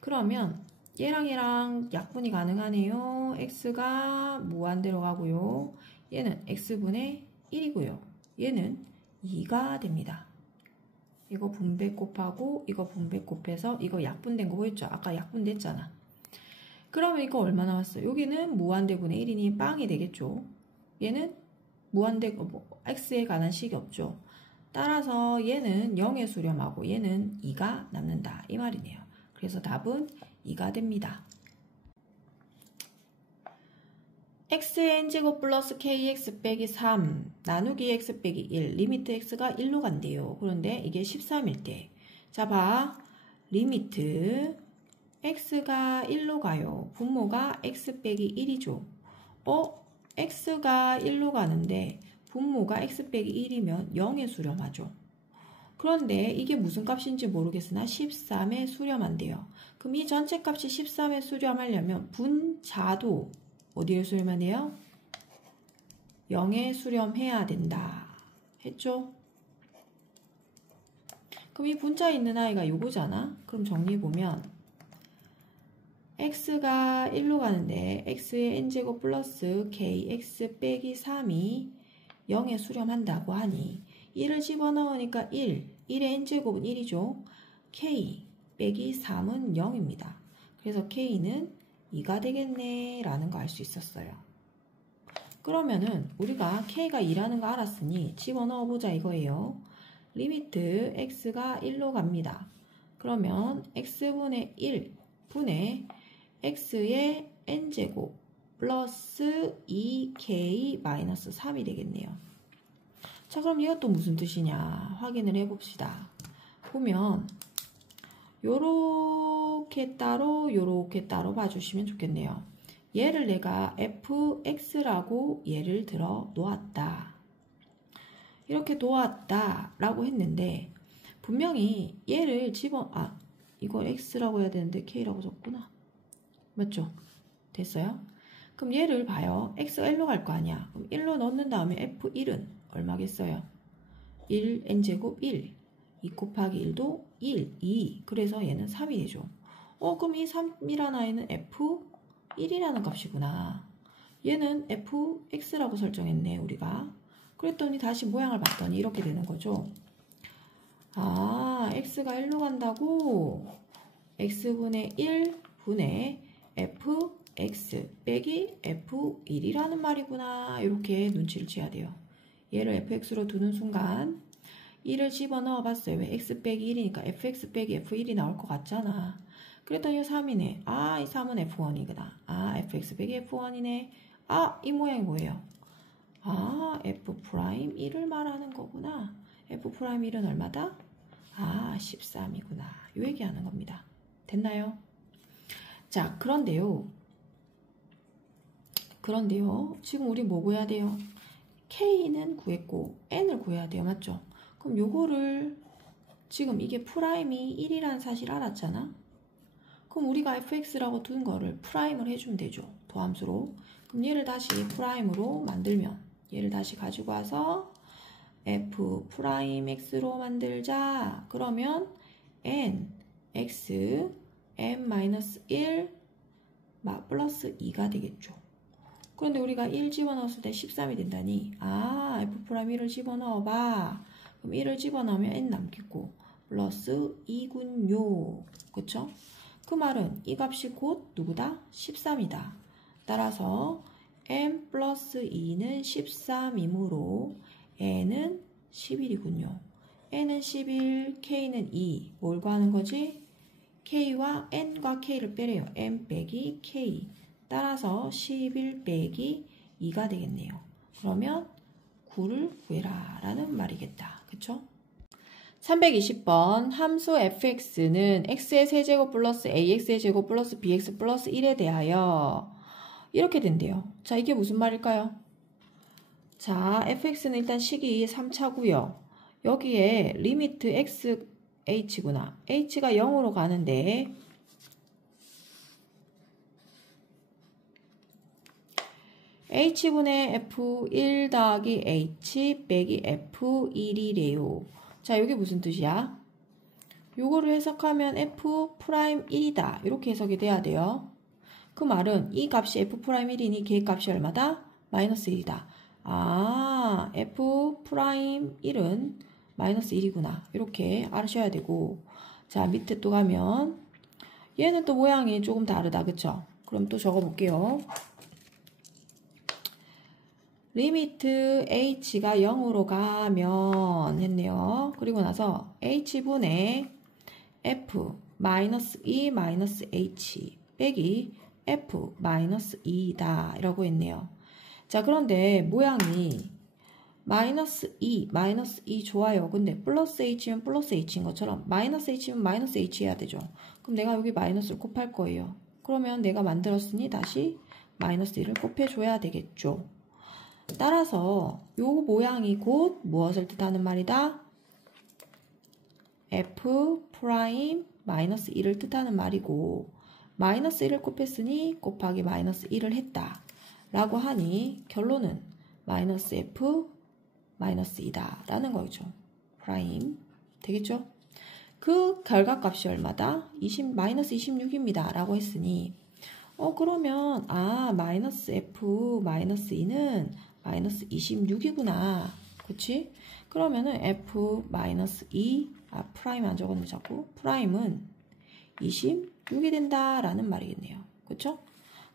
그러면 얘랑 약분이 가능하네요. x가 무한대로 가고요. 얘는 x분의 1이고요. 얘는 2가 됩니다. 이거 분배 곱하고 이거 분배 곱해서 이거 약분된 거 보였죠? 아까 약분됐잖아. 그러면 이거 얼마 나왔어요? 여기는 무한대분의 1이니 빵이 되겠죠. 얘는 무한대 x에 관한 식이 없죠. 따라서 얘는 0에 수렴하고 얘는 2가 남는다 이 말이네요. 그래서 답은 2가 됩니다. x의 n제곱 플러스 kx 빼기 3 나누기 x 빼기 1 리미트 x가 1로 간대요. 그런데 이게 13일 때 자 봐 리미트 x가 1로 가요. 분모가 x 빼기 1이죠. x가 1로 가는데 분모가 x 빼기 1이면 0에 수렴하죠. 그런데 이게 무슨 값인지 모르겠으나 13에 수렴한대요. 그럼 이 전체 값이 13에 수렴하려면 분자도 어디에 수렴해야 돼요? 0에 수렴해야 된다. 했죠? 그럼 이 분자에 있는 아이가 요거잖아. 그럼 정리해보면 x가 1로 가는데 x의 n제곱 플러스 kx 빼기 3이 0에 수렴한다고 하니 1을 집어넣으니까 1, 1의 n제곱은 1이죠. k 빼기 3은 0입니다. 그래서 k는 2가 되겠네 라는 거 알 수 있었어요. 그러면은 우리가 k가 2라는 거 알았으니 집어넣어 보자 이거예요. 리미트 x가 1로 갑니다. 그러면 x분의 1 분의 x의 n제곱 플러스 2k 마이너스 3이 되겠네요. 자 그럼 이것도 무슨 뜻이냐 확인을 해봅시다. 보면 요렇게 따로 봐주시면 좋겠네요. 얘를 내가 fx라고 예를 들어 놓았다. 이렇게 놓았다 라고 했는데 분명히 얘를 이걸 x라고 해야 되는데 k라고 적구나. 맞죠? 됐어요? 그럼 얘를 봐요. x가 1로 갈 거 아니야. 그럼 1로 넣는 다음에 f1은 얼마겠어요? 1 n제곱 1 2 곱하기 1도 1, 2 그래서 얘는 3이 되죠. 그럼 이 3이라는 아이는 f1이라는 값이구나. 얘는 fx라고 설정했네 우리가. 그랬더니 다시 모양을 봤더니 이렇게 되는 거죠. x가 1로 간다고 x분의 1 분의 fx 빼기 f1이라는 말이구나. 이렇게 눈치를 채야 돼요. 얘를 fx로 두는 순간 1을 집어넣어 봤어요. 왜 x 빼기 1이니까 fx 빼기 f1이 나올 것 같잖아. 그랬더니 3이네. 이 3은 f1이구나. fx 빼기 f1이네. 이 모양이 뭐예요? f'1을 말하는 거구나. f'1은 얼마다? 13이구나. 요 얘기하는 겁니다. 됐나요? 자, 그런데요. 지금 우리 뭐 구해야 돼요? k는 구했고 n을 구해야 돼요. 맞죠? 그럼 요거를 지금 이게 프라임이 1이라는 사실 알았잖아. 그럼 우리가 fx라고 둔 거를 프라임을 해주면 되죠. 도함수로. 그럼 얘를 다시 프라임으로 만들면 얘를 다시 가지고 와서 f'x로 만들자. 그러면 n x n-1 플러스 2가 되겠죠. 그런데 우리가 1 집어넣었을 때 13이 된다니 f'1을 집어넣어봐. 그럼 1을 집어넣으면 n 남겠고 플러스 2군요. 그쵸? 그 말은 이 값이 곧 누구다? 13이다. 따라서 n 플러스 2는 13이므로 n은 11이군요. n은 11, k는 2. 뭘 구하는 거지? k와 n과 k를 빼래요. n 빼기 k 따라서 11 빼기 2가 되겠네요. 그러면 9를 구해라 라는 말이겠다. 그쵸? 320번 함수 fx는 x의 세제곱 플러스 ax의 제곱 플러스 bx 플러스 1에 대하여 이렇게 된대요. 자, 이게 무슨 말일까요? 자, fx는 일단 식이 3차고요. 여기에 리미트 x h구나. h가 0으로 가는데 h분의 f1 더하기 h 빼기 f1이래요. 자, 이게 무슨 뜻이야? 요거를 해석하면 f'1이다. 이렇게 해석이 돼야 돼요. 그 말은 이 값이 f'1이니 걔 값이 얼마다? 마이너스 1이다. 아, f'1은 마이너스 1이구나. 이렇게 알으셔야 되고, 자, 밑에 또 가면 얘는 또 모양이 조금 다르다. 그쵸? 그럼 또 적어볼게요. 리미트 h가 0으로 가면 했네요. 그리고 나서 h분의 f 마이너스 2 마이너스 h 빼기 f 마이너스 2다 이라고 했네요. 자, 그런데 모양이 마이너스 2 좋아요. 근데 플러스 h면 플러스 h인 것처럼 마이너스 h면 마이너스 h 해야 되죠. 그럼 내가 여기 마이너스를 곱할 거예요. 그러면 내가 만들었으니 다시 마이너스 1을 곱해줘야 되겠죠. 따라서 요 모양이 곧 무엇을 뜻하는 말이다? f 프라임 마이너스 1을 뜻하는 말이고, 마이너스 1을 곱했으니 곱하기 마이너스 1을 했다 라고 하니 결론은 마이너스 f 마이너스 2다 라는 거죠. 프라임 되겠죠? 그 결과값이 얼마다? 마이너스 26입니다 라고 했으니 그러면 마이너스 f 마이너스 2는 마이너스 26이구나. 그치? 그러면은 f 마이너스 2 프라임 안 적었네 자꾸. 프라임은 26이 된다라는 말이겠네요. 그쵸?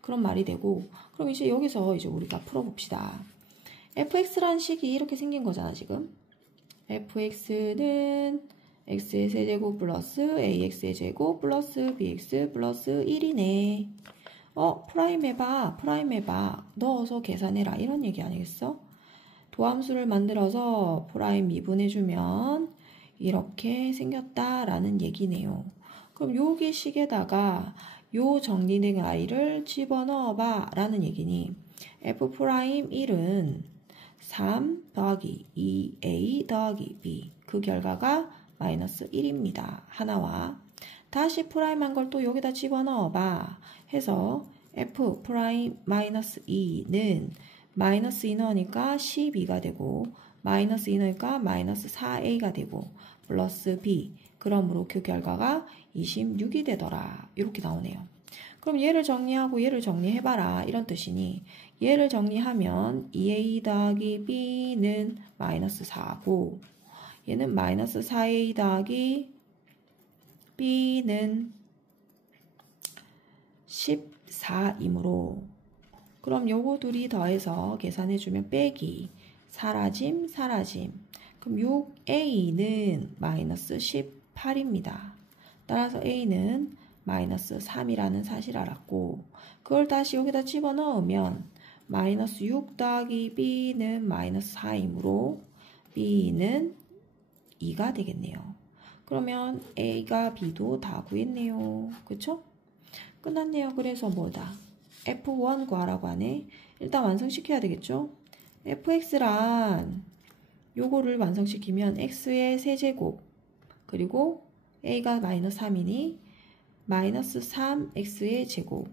그런 말이 되고, 그럼 이제 여기서 이제 우리가 풀어봅시다. fx라는 식이 이렇게 생긴 거잖아, 지금. fx는 x의 세제곱 플러스 ax의 제곱 플러스 bx 플러스 1이네. 프라임 해봐. 넣어서 계산해라. 이런 얘기 아니겠어? 도함수를 만들어서 프라임 미분해주면 이렇게 생겼다라는 얘기네요. 그럼 여기 식에다가 요 정리된 i를 집어넣어봐 라는 얘기니 f'1은 3 더하기 2a 더하기 b 그 결과가 마이너스 1입니다. 하나와 다시 프라임 한 걸 또 여기다 집어넣어봐 해서 f 프라임 마이너스 2는 마이너스 2 넣으니까 12가 되고 마이너스 2 넣으니까 마이너스 4a가 되고 플러스 b 그러므로 그 결과가 26이 되더라. 이렇게 나오네요. 그럼 얘를 정리하고 얘를 정리해봐라 이런 뜻이니 얘를 정리하면 2a 더하기 b는 마이너스 4고 얘는 마이너스 4a 더하기 b는 14이므로 그럼 요거 둘이 더해서 계산해주면 빼기 사라짐 그럼 6a는 마이너스 18입니다. 따라서 a는 마이너스 3이라는 사실 알았고 그걸 다시 여기다 집어넣으면 마이너스 6 더하기 b는 마이너스 4이므로 b는 2가 되겠네요. 그러면 a가 b도 다 구했네요. 그쵸? 끝났네요. 그래서 뭐다? f1 구하라고 하네. 일단 완성시켜야 되겠죠? fx란 요거를 완성시키면 x의 세제곱 그리고 a가 마이너스 3이니 마이너스 3x의 제곱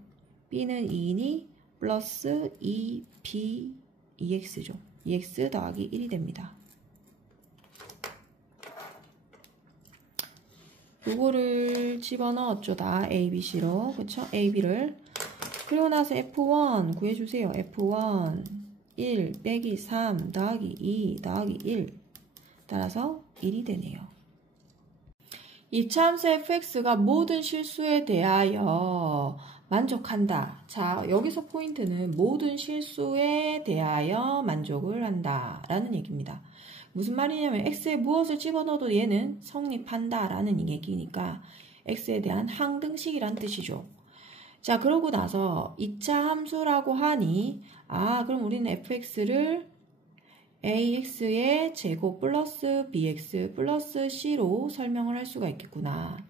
b는 2이니 플러스 2b 2x죠. 2x 더하기 1이 됩니다. 요거를 집어넣었죠. 다 A, B, C로. 그쵸? A, B를. 그리고 나서 F1 구해주세요. F1 1 빼기 3 더하기 2 더하기 1 따라서 1이 되네요. 이차함수 fx가 모든 실수에 대하여 만족한다. 자, 여기서 포인트는 모든 실수에 대하여 만족을 한다 라는 얘기입니다. 무슨 말이냐면 x에 무엇을 집어넣어도 얘는 성립한다 라는 얘기니까 x에 대한 항등식이란 뜻이죠. 자, 그러고 나서 2차 함수라고 하니 그럼 우리는 fx를 ax의 제곱 플러스 bx 플러스 c로 설명을 할 수가 있겠구나.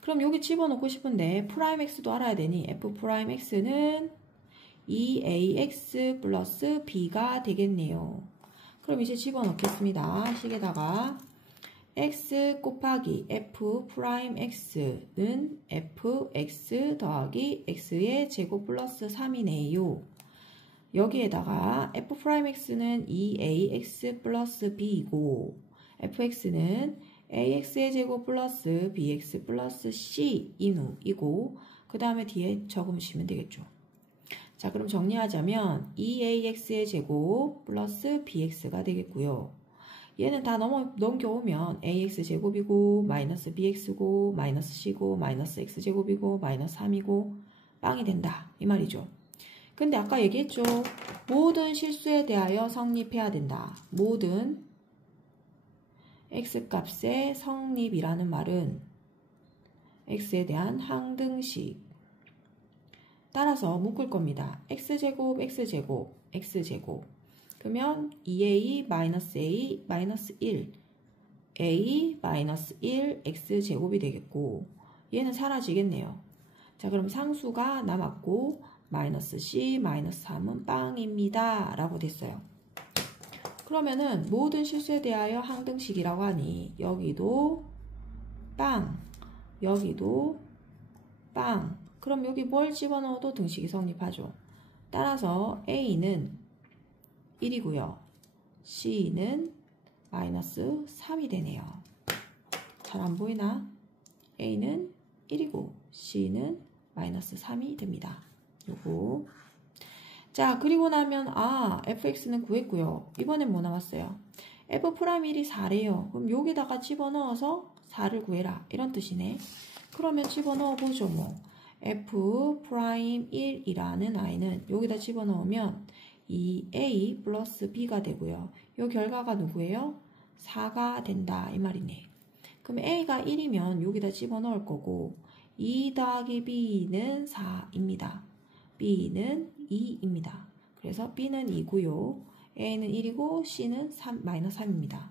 그럼 여기 집어넣고 싶은데 프라임 x도 알아야 되니 f 프라임 x는 2ax 플러스 b가 되겠네요. 그럼 이제 집어넣겠습니다. 식에다가 x 곱하기 f 프라임 x는 fx 더하기 x의 제곱 플러스 3이네요. 여기에다가 f 프라임 x는 2ax 플러스 b이고 fx는 ax의 제곱 플러스 bx 플러스 c 이고 그 다음에 뒤에 적으시면 되겠죠. 자, 그럼 정리하자면 2ax의 제곱 플러스 bx가 되겠고요. 얘는 다 넘겨오면 ax 제곱이고 마이너스 bx고 마이너스 c고 마이너스 x 제곱이고 마이너스 3이고 빵이 된다 이 말이죠. 근데 아까 얘기했죠. 모든 실수에 대하여 성립해야 된다. 모든 x값의 성립이라는 말은 x에 대한 항등식. 따라서 묶을 겁니다. x제곱, x제곱, x제곱. 그러면 2a 마이너스 a 마이너스 1 a 마이너스 1 x제곱이 되겠고 얘는 사라지겠네요. 자, 그럼 상수가 남았고 마이너스 c 마이너스 3은 빵입니다 라고 됐어요. 그러면은 모든 실수에 대하여 항등식이라고 하니 여기도 빵, 여기도 빵. 그럼 여기 뭘 집어넣어도 등식이 성립하죠. 따라서 a는 1이고요. c는 마이너스 3이 되네요. 잘 안 보이나? a는 1이고 c는 마이너스 3이 됩니다. 요거. 자, 그리고 나면 fx는 구했고요. 이번엔 뭐 나왔어요? f'1이 4래요. 그럼 여기다가 집어넣어서 4를 구해라. 이런 뜻이네. 그러면 집어넣어 보죠 뭐. f'1이라는 i는 여기다 집어넣으면 2a 플러스 b가 되고요. 요 결과가 누구예요? 4가 된다 이 말이네. 그럼 a가 1이면 여기다 집어넣을 거고 2 더하기 b는 4입니다. b는 2입니다. 그래서 b는 2고요. a는 1이고 c는 마이너스 3입니다.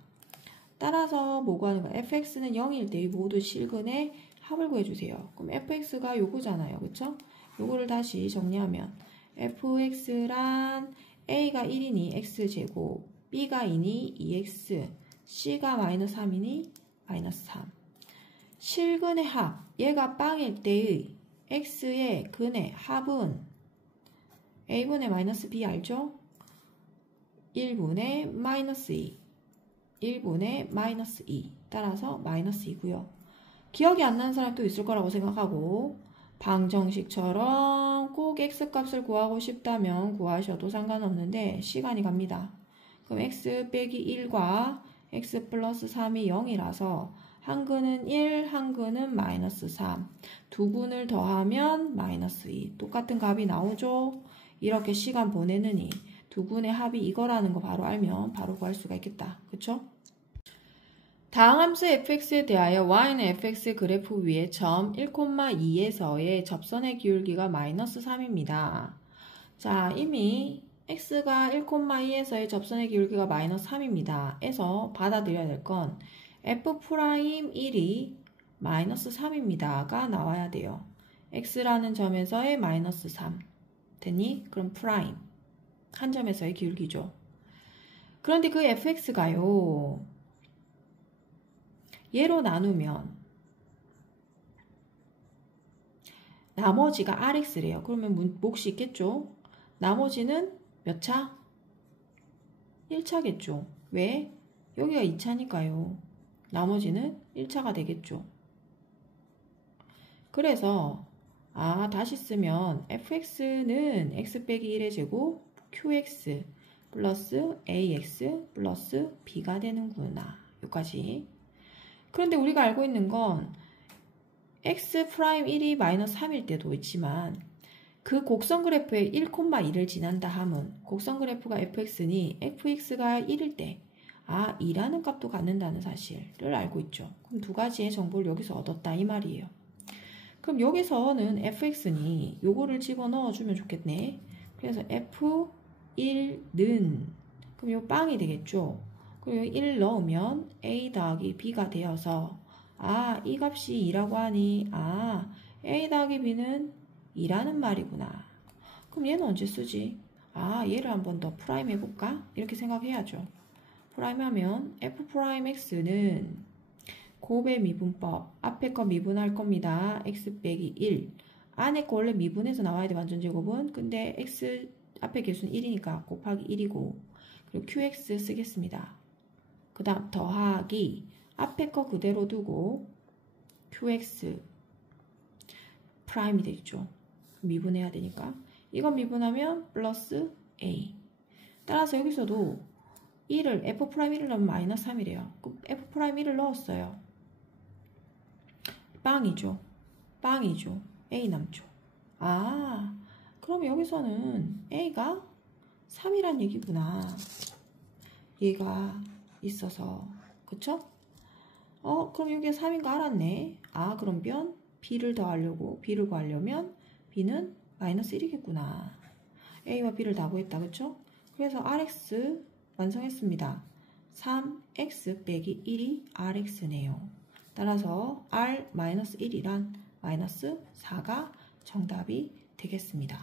따라서 뭐 구하는 거야? fx는 0일 때 모두 실근의 합을 구해주세요. 그럼 fx가 요거잖아요. 그쵸? 요거를 다시 정리하면 fx란 a가 1이니 x제곱, b가 2니 2x, c가 마이너스 3이니 마이너스 3. 실근의 합, 얘가 빵일 때의 x의 근의 합은 a분의 마이너스 b 알죠? 1분의 마이너스 2, 1분의 마이너스 2. 따라서 마이너스 2고요. 기억이 안 나는 사람 또 있을 거라고 생각하고 방정식처럼 꼭 x값을 구하고 싶다면 구하셔도 상관없는데 시간이 갑니다. 그럼 x 빼기 1과 x 플러스 3이 0이라서 한 근은 1, 한 근은 마이너스 3. 두 근을 더하면 마이너스 2. 똑같은 값이 나오죠? 이렇게 시간 보내느니 두 근의 합이 이거라는 거 바로 알면 바로 구할 수가 있겠다. 그쵸? 다음 함수 fx에 대하여 y는 fx 그래프 위에 점 1,2에서의 접선의 기울기가 마이너스 3입니다. 자, 이미 x가 1,2에서의 접선의 기울기가 마이너스 3입니다. 에서 받아들여야 될 건 f'1이 마이너스 3입니다가 나와야 돼요. x라는 점에서의 마이너스 3 됐니? 그럼 프라임 한 점에서의 기울기죠. 그런데 그 fx가요 얘로 나누면 나머지가 rx래요. 그러면 몫이 있겠죠? 나머지는 몇 차? 1차겠죠. 왜? 여기가 2차니까요. 나머지는 1차가 되겠죠. 그래서 다시 쓰면 fx는 x 빼기 1의 제곱 qx 플러스 ax 플러스 b가 되는구나. 여기까지. 그런데 우리가 알고 있는 건 x'1이 마이너스 3일 때도 있지만 그 곡선 그래프에 1,2를 지난다 함은 곡선 그래프가 fx니 fx가 1일 때 2라는 값도 갖는다는 사실을 알고 있죠. 그럼 두 가지의 정보를 여기서 얻었다 이 말이에요. 그럼 여기서는 fx니 요거를 집어넣어 주면 좋겠네. 그래서 f1는 그럼 요 빵이 되겠죠. 그리고 1 넣으면 a 더하기 b가 되어서 이 값이 2라고 하니 a 더하기 b는 2라는 말이구나. 그럼 얘는 언제 쓰지? 얘를 한 번 더 프라임 해볼까? 이렇게 생각해야죠. 프라임 하면 f'x는 곱의 미분법, 앞에 거 미분할 겁니다. x 빼기 1. 안에 거 원래 미분해서 나와야 돼, 완전제곱은. 근데 x 앞에 개수는 1이니까 곱하기 1이고, 그리고 qx 쓰겠습니다. 그 다음 더하기, 앞에 거 그대로 두고 qx 프라임이 되겠죠. 미분해야 되니까. 이건 미분하면 플러스 a. 따라서 여기서도 1을 f'1을 넣으면 마이너스 3이래요. 그럼 f'1을 넣었어요. 빵이죠. a 남죠. 그럼 여기서는 a가 3이란 얘기구나. 얘가 있어서. 그쵸? 그럼 여기가 3인 거 알았네. 그러면 b를 구하려면 b는 마이너스 1이겠구나. a와 b를 다 구했다. 그쵸? 그래서 rx 완성했습니다. 3x 빼기 1이 rx네요. 따라서 r-1이란 마이너스 4가 정답이 되겠습니다.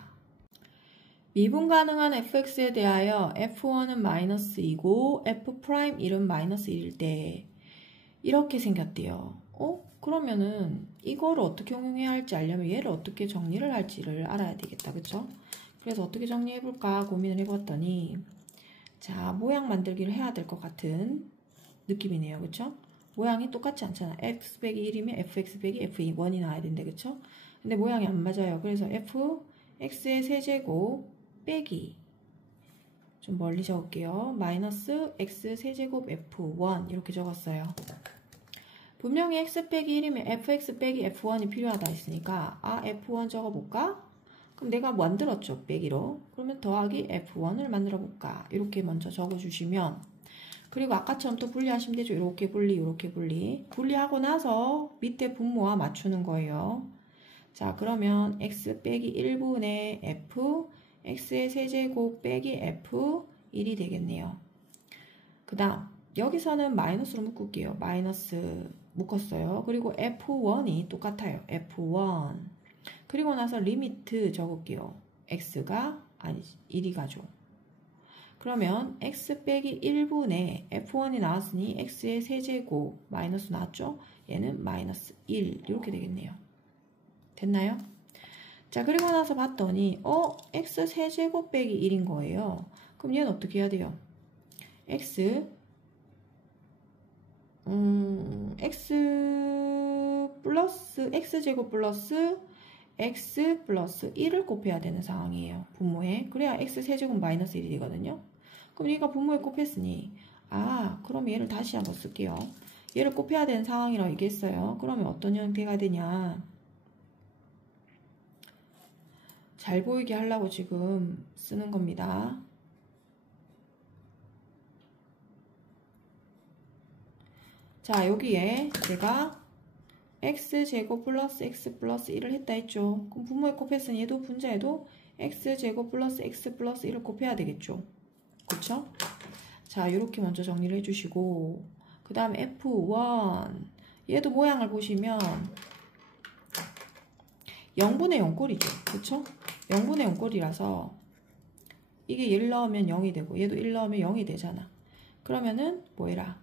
미분 가능한 fx에 대하여 f1은 마이너스 2고 f'1은 마이너스 1일 때 이렇게 생겼대요. 그러면은 이거를 어떻게 응용해야 할지 알려면 얘를 어떻게 정리를 할지를 알아야 되겠다. 그쵸? 그래서 어떻게 정리해볼까 고민을 해봤더니 자, 모양 만들기를 해야 될 것 같은 느낌이네요. 그쵸? 모양이 똑같지 않잖아. x 빼기 1이면 fx 빼기 f1이 나와야 된대. 그쵸? 근데 모양이 안 맞아요. 그래서 fx의 세제곱 빼기 좀 멀리 적을게요. 마이너스 x 세제곱 f1 이렇게 적었어요. 분명히 x 빼기 1이면 fx 빼기 f1이 필요하다 했으니까 f1 적어볼까? 그럼 내가 만들었죠. 빼기로. 그러면 더하기 f1을 만들어 볼까? 이렇게 먼저 적어주시면 그리고 아까처럼 또 분리하시면 되죠. 이렇게 분리, 이렇게 분리. 분리하고 나서 밑에 분모와 맞추는 거예요. 자, 그러면 x 빼기 1분의 f, x의 세제곱 빼기 f1이 되겠네요. 그 다음, 여기서는 마이너스로 묶을게요. 마이너스 묶었어요. 그리고 f1이 똑같아요. f1. 그리고 나서 리미트 적을게요. x가, 1이 가죠. 그러면 x 빼기 1분의 f1이 나왔으니 x의 세제곱 마이너스 나왔죠? 얘는 마이너스 1 이렇게 되겠네요. 됐나요? 자, 그리고 나서 봤더니 x 세제곱 빼기 1인 거예요. 그럼 얘는 어떻게 해야 돼요? x x제곱 플러스 x 플러스 1을 곱해야 되는 상황이에요. 분모에. 그래야 x 세제곱 마이너스 1이 되거든요. 그럼 얘가 분모에 곱했으니 그럼 얘를 다시 한번 쓸게요. 얘를 곱해야 되는 상황이라고 얘기했어요. 그러면 어떤 형태가 되냐? 잘 보이게 하려고 지금 쓰는 겁니다. 자, 여기에 제가 x제곱 플러스 x 플러스 1을 했다 했죠. 그럼 분모에 곱했으니 얘도 분자에도 x제곱 플러스 x 플러스 1을 곱해야 되겠죠. 그쵸? 자, 이렇게 먼저 정리를 해주시고 그 다음 f1 얘도 모양을 보시면 0분의 0꼴이죠. 그쵸? 0분의 0꼴이라서 이게 1 넣으면 0이 되고 얘도 1 넣으면 0이 되잖아. 그러면은 뭐 해라?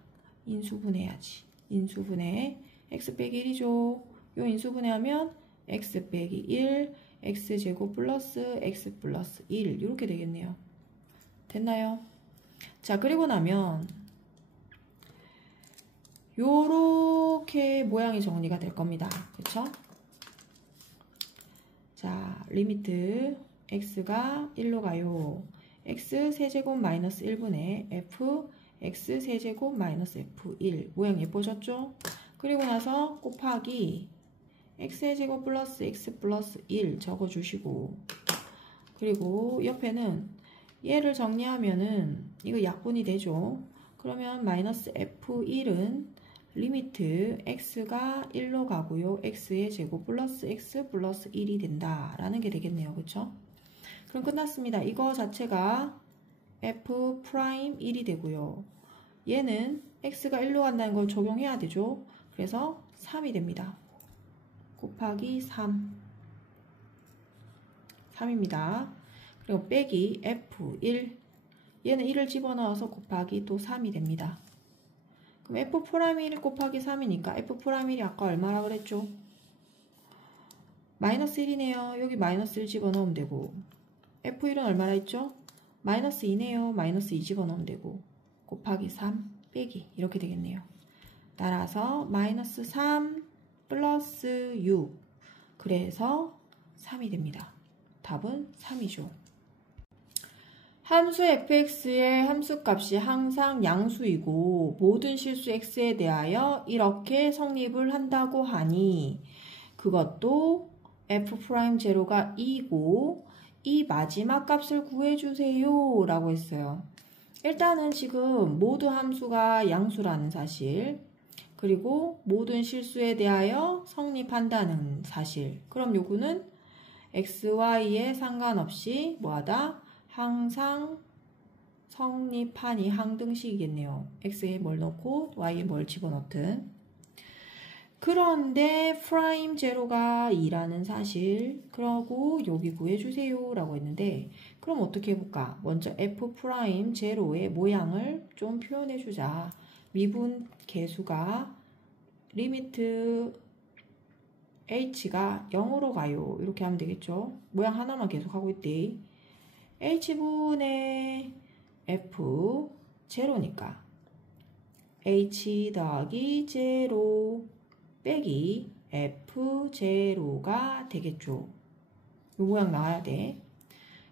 인수분해야지. 인수분해 x 빼기 1이죠. 요 인수분해하면 x 빼기 1 x제곱 플러스 x 플러스 1 이렇게 되겠네요. 됐나요? 자, 그리고 나면 요렇게 모양이 정리가 될 겁니다. 그쵸? 자, 리미트 x가 1로 가요. x 세제곱 마이너스 1분의 f x 세제곱 마이너스 f1 모양 예뻐졌죠? 그리고 나서 곱하기 x의 제곱 플러스 x 플러스 1 적어주시고 그리고 옆에는 얘를 정리하면은 이거 약분이 되죠. 그러면 마이너스 f1은 리미트 x가 1로 가고요. x의 제곱 플러스 x 플러스 1이 된다 라는 게 되겠네요. 그쵸? 그럼 끝났습니다. 이거 자체가 f 프라임 1이 되고요. 얘는 x가 1로 간다는 걸 적용해야 되죠. 그래서 3이 됩니다. 곱하기 3입니다. 그리고 빼기 f1, 얘는 1을 집어넣어서 곱하기 또 3이 됩니다. 그럼 f'1 곱하기 3이니까 f'1이 아까 얼마라 그랬죠? 마이너스 1이네요. 여기 마이너스 1 집어넣으면 되고, f1은 얼마나 했죠? 마이너스 2네요. 마이너스 2 집어넣으면 되고, 곱하기 3 빼기 이렇게 되겠네요. 따라서 마이너스 3 플러스 6, 그래서 3이 됩니다. 답은 3이죠. 함수 fx의 함수값이 항상 양수이고 모든 실수 x에 대하여 이렇게 성립을 한다고 하니 그것도 f'0가 2고 이 마지막 값을 구해주세요 라고 했어요. 일단은 지금 모두 함수가 양수라는 사실, 그리고 모든 실수에 대하여 성립한다는 사실, 그럼 요거는 x, y에 상관없이 뭐하다? 항상 성립하니 항등식이겠네요. x에 뭘 넣고 y에 뭘 집어넣든. 그런데 프라임 제로가 2라는 사실, 그러고 여기 구해주세요 라고 했는데, 그럼 어떻게 해볼까? 먼저 f 프라임 제로의 모양을 좀 표현해주자. 미분 계수가 리미트 h가 0으로 가요. 이렇게 하면 되겠죠? 모양 하나만 계속하고 있대. h분의 f 제로니까 h 더하기 제로 빼기 f 제로가 되겠죠. 이 모양 나와야 돼.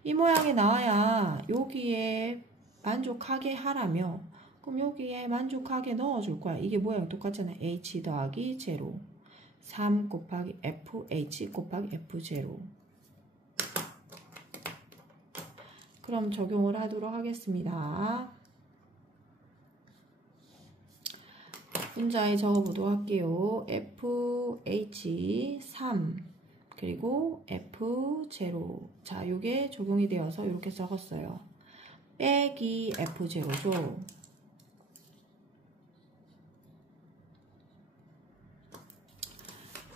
이 모양이 나와야 여기에 만족하게 하라며, 그럼 여기에 만족하게 넣어줄 거야. 이게 모양 똑같잖아. h 더하기 제로 3 곱하기 fh 곱하기 f 제로. 그럼 적용을 하도록 하겠습니다. 분자에 적어보도록 할게요. fh3 그리고 f0. 자, 요게 적용이 되어서 이렇게 적었어요. 빼기 f0죠.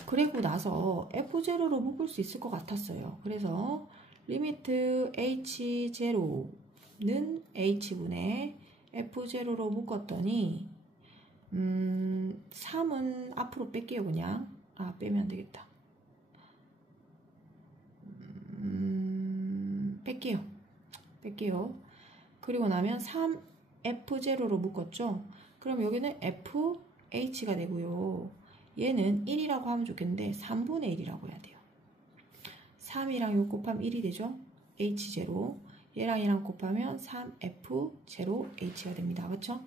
그리고 나서 f0로 묶을 수 있을 것 같았어요. 그래서 리미트 h0는 h분의 f0로 묶었더니 3은 앞으로 뺄게요. 그냥 빼면 되겠다. 뺄게요. 그리고 나면 3f0로 묶었죠. 그럼 여기는 fh가 되고요. 얘는 1이라고 하면 좋겠는데 3분의 1이라고 해야 돼요. 3이랑 요 곱하면 1이 되죠. h0. 얘랑 얘랑 곱하면 3f0h가 됩니다. 그쵸?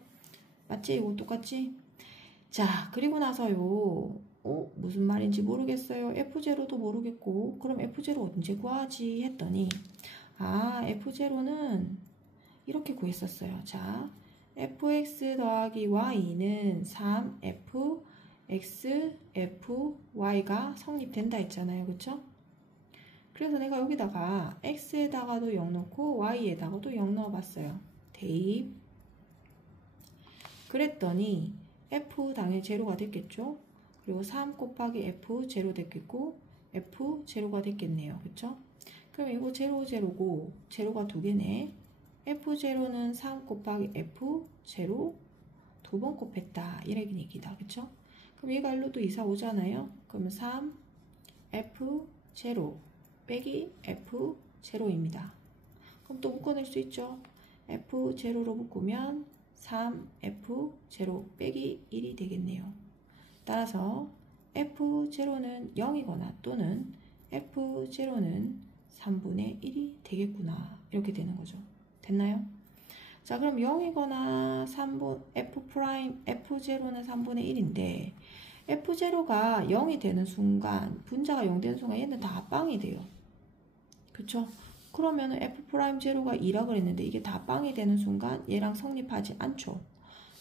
맞지? 이거 똑같지? 자, 그리고 나서요. 무슨 말인지 모르겠어요. f0도 모르겠고, 그럼 f0 언제 구하지? 했더니 f0는 이렇게 구했었어요. 자, fx 더하기 y는 3f x, fy가 성립된다 했잖아요. 그쵸? 그래서 내가 여기다가 x에다가도 0 넣고 y에다가도 0 넣어봤어요. 대입. 그랬더니 f 당연히 제로가 됐겠죠? 그리고 3 곱하기 f 제로 됐겠고 f 제로가 됐겠네요. 그쵸? 그럼 이거 제로고 제로가 두 개네. f 제로는 3 곱하기 f 제로 두 번 곱했다. 이런 얘기다. 그쵸? 그럼 얘가 일로 또 이사 오잖아요. 그러면 3 f 제로 빼기 f 제로입니다. 그럼 또 묶어낼 수 있죠. f 제로로 묶으면 3f0 빼기 1이 되겠네요. 따라서 f0는 0이거나 또는 f0는 3분의 1이 되겠구나. 이렇게 되는 거죠. 됐나요? 자, 그럼 0이거나 f0는 3분의 1인데 f0가 0이 되는 순간, 분자가 0 되는 순간 얘는 다 합방이 돼요. 그쵸? 그러면은 f'0가 2라 그랬는데 이게 다 빵이 되는 순간 얘랑 성립하지 않죠.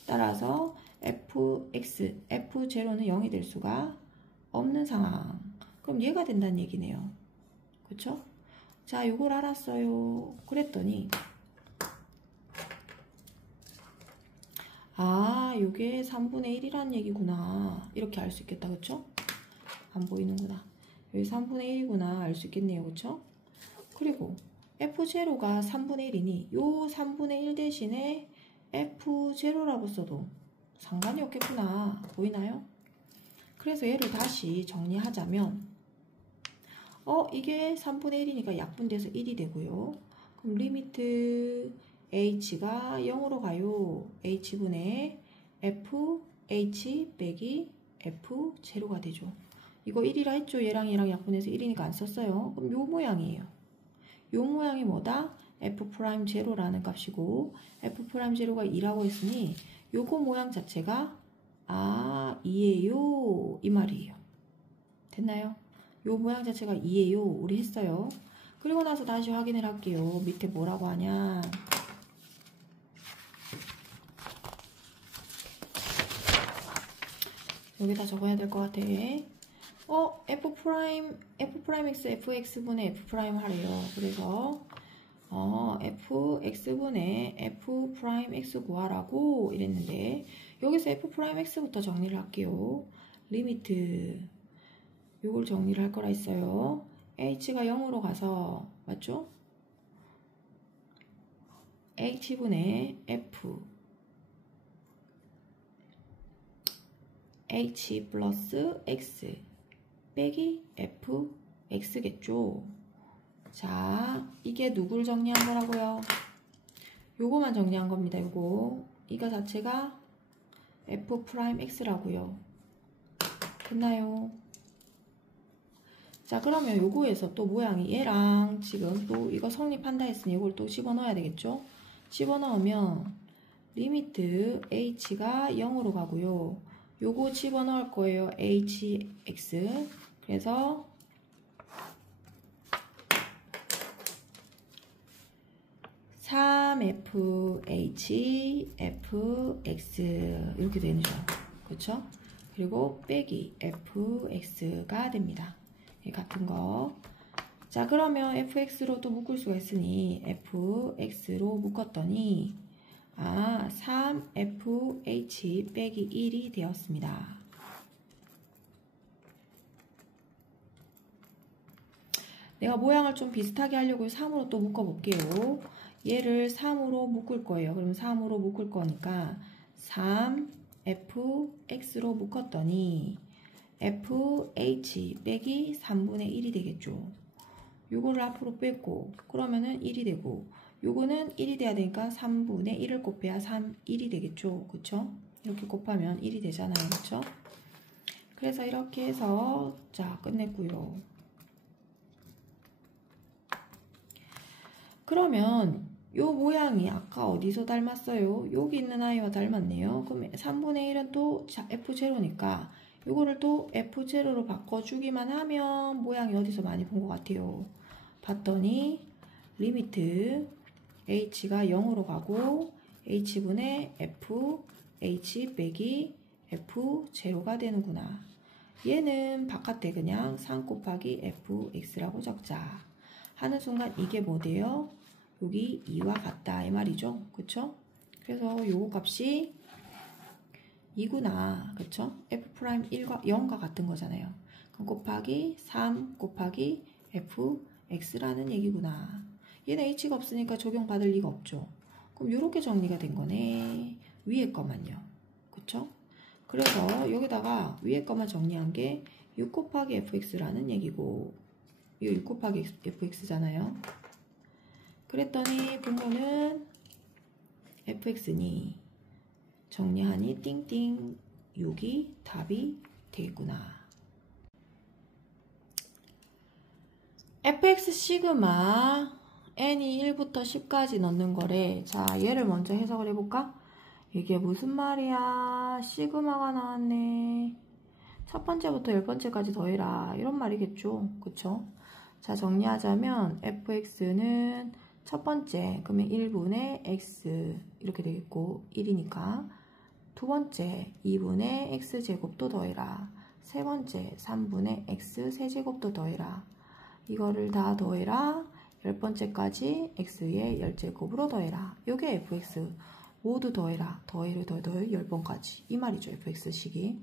따라서 fx, f0는 0이 될 수가 없는 상황. 그럼 얘가 된다는 얘기네요. 그쵸? 자, 요걸 알았어요. 그랬더니 아, 요게 3분의 1이란 얘기구나. 이렇게 알 수 있겠다. 그쵸? 안 보이는구나. 여기 3분의 1이구나. 알 수 있겠네요. 그쵸? 그리고 f0가 3분의 1이니 요 3분의 1 대신에 f0라고 써도 상관이 없겠구나. 보이나요? 그래서 얘를 다시 정리하자면 이게 3분의 1이니까 약분돼서 1이 되고요. 그럼 리미트 h가 0으로 가요. h분의 fh 빼기 f0가 되죠. 이거 1이라 했죠. 얘랑 얘랑 약분해서 1이니까 안 썼어요. 그럼 요 모양이에요. 요 모양이 뭐다? f'0라는 값이고 f'0가 2라고 했으니 요거 모양 자체가 2예요 이 말이에요. 됐나요? 요 모양 자체가 2예요 우리 했어요. 그리고 나서 다시 확인을 할게요. 밑에 뭐라고 하냐, 여기다 적어야 될 것 같아. f'x fx분의 f' 하래요. 그래서 fx분의 f'x 구하라고 이랬는데 여기서 f'x부터 정리를 할게요. 리미트 요걸 정리를 할 거라 했어요. h가 0으로 가서 맞죠? h분의 f h 플러스 x 빼기 fx겠죠. 자, 이게 누굴 정리한 거라고요? 요거만 정리한 겁니다. 요거 이거 자체가 f'x라고요. 됐나요? 자, 그러면 요거에서 또 모양이 얘랑 지금 또 이거 성립한다 했으니 이걸 또 집어넣어야 되겠죠? 집어넣으면 리미트 h가 0으로 가고요. 요거 집어넣을 거예요. hx. 그래서 fx 이렇게 되죠. 그렇죠? 그리고 빼기 fx가 됩니다. 같은 거. 자, 그러면 fx로 또 묶을 수가 있으니 fx로 묶었더니 3fh 빼기 1이 되었습니다. 내가 모양을 좀 비슷하게 하려고 3으로 또 묶어볼게요. 얘를 3으로 묶을 거예요. 그럼 3으로 묶을 거니까 3fx로 묶었더니 fh 빼기 3분의 1이 되겠죠. 요거를 앞으로 뺐고 그러면은 1이 되고 요거는 1이 돼야 되니까 3분의 1을 곱해야 1이 되겠죠. 그쵸? 이렇게 곱하면 1이 되잖아요. 그쵸? 그래서 이렇게 해서 자, 끝냈고요. 그러면 요 모양이 아까 어디서 닮았어요? 여기 있는 아이와 닮았네요. 그럼 3분의 1은 또 f0니까 요거를 또 f0로 바꿔주기만 하면 모양이 어디서 많이 본 것 같아요. 봤더니 리미트 h가 0으로 가고 h분의 fh 빼기 f0가 되는구나. 얘는 바깥에 그냥 3 곱하기 fx라고 적자 하는 순간 이게 뭐 돼요? 여기 2와 같다 이 말이죠. 그쵸? 그래서 요거 값이 2구나. 그쵸? f'1과 0과 같은 거잖아요. 그럼 곱하기 3 곱하기 fx라는 얘기구나. 얘는 h가 없으니까 적용받을 리가 없죠. 그럼 요렇게 정리가 된 거네. 위에 거만요. 그쵸? 그래서 여기다가 위에 거만 정리한 게 6 곱하기 fx라는 얘기고 이거 6 곱하기 fx잖아요. 그랬더니 분모는 fx니 정리하니 띵띵 6이 답이 되겠구나. fx 시그마 n이 1부터 10까지 넣는 거래. 자, 얘를 먼저 해석을 해볼까? 이게 무슨 말이야? 시그마가 나왔네. 첫 번째부터 10번째까지 더해라. 이런 말이겠죠. 그쵸? 자, 정리하자면 fx는 첫 번째, 그러면 1분의 x 이렇게 되겠고 1이니까 두 번째 2분의 x제곱도 더해라. 세 번째 3분의 x 세제곱도 더해라. 이거를 다 더해라. 10번째까지 x의 10제곱으로 더해라. 요게 fx 모두 더해라. 더해를 더해 10번까지 이 말이죠. fx식이.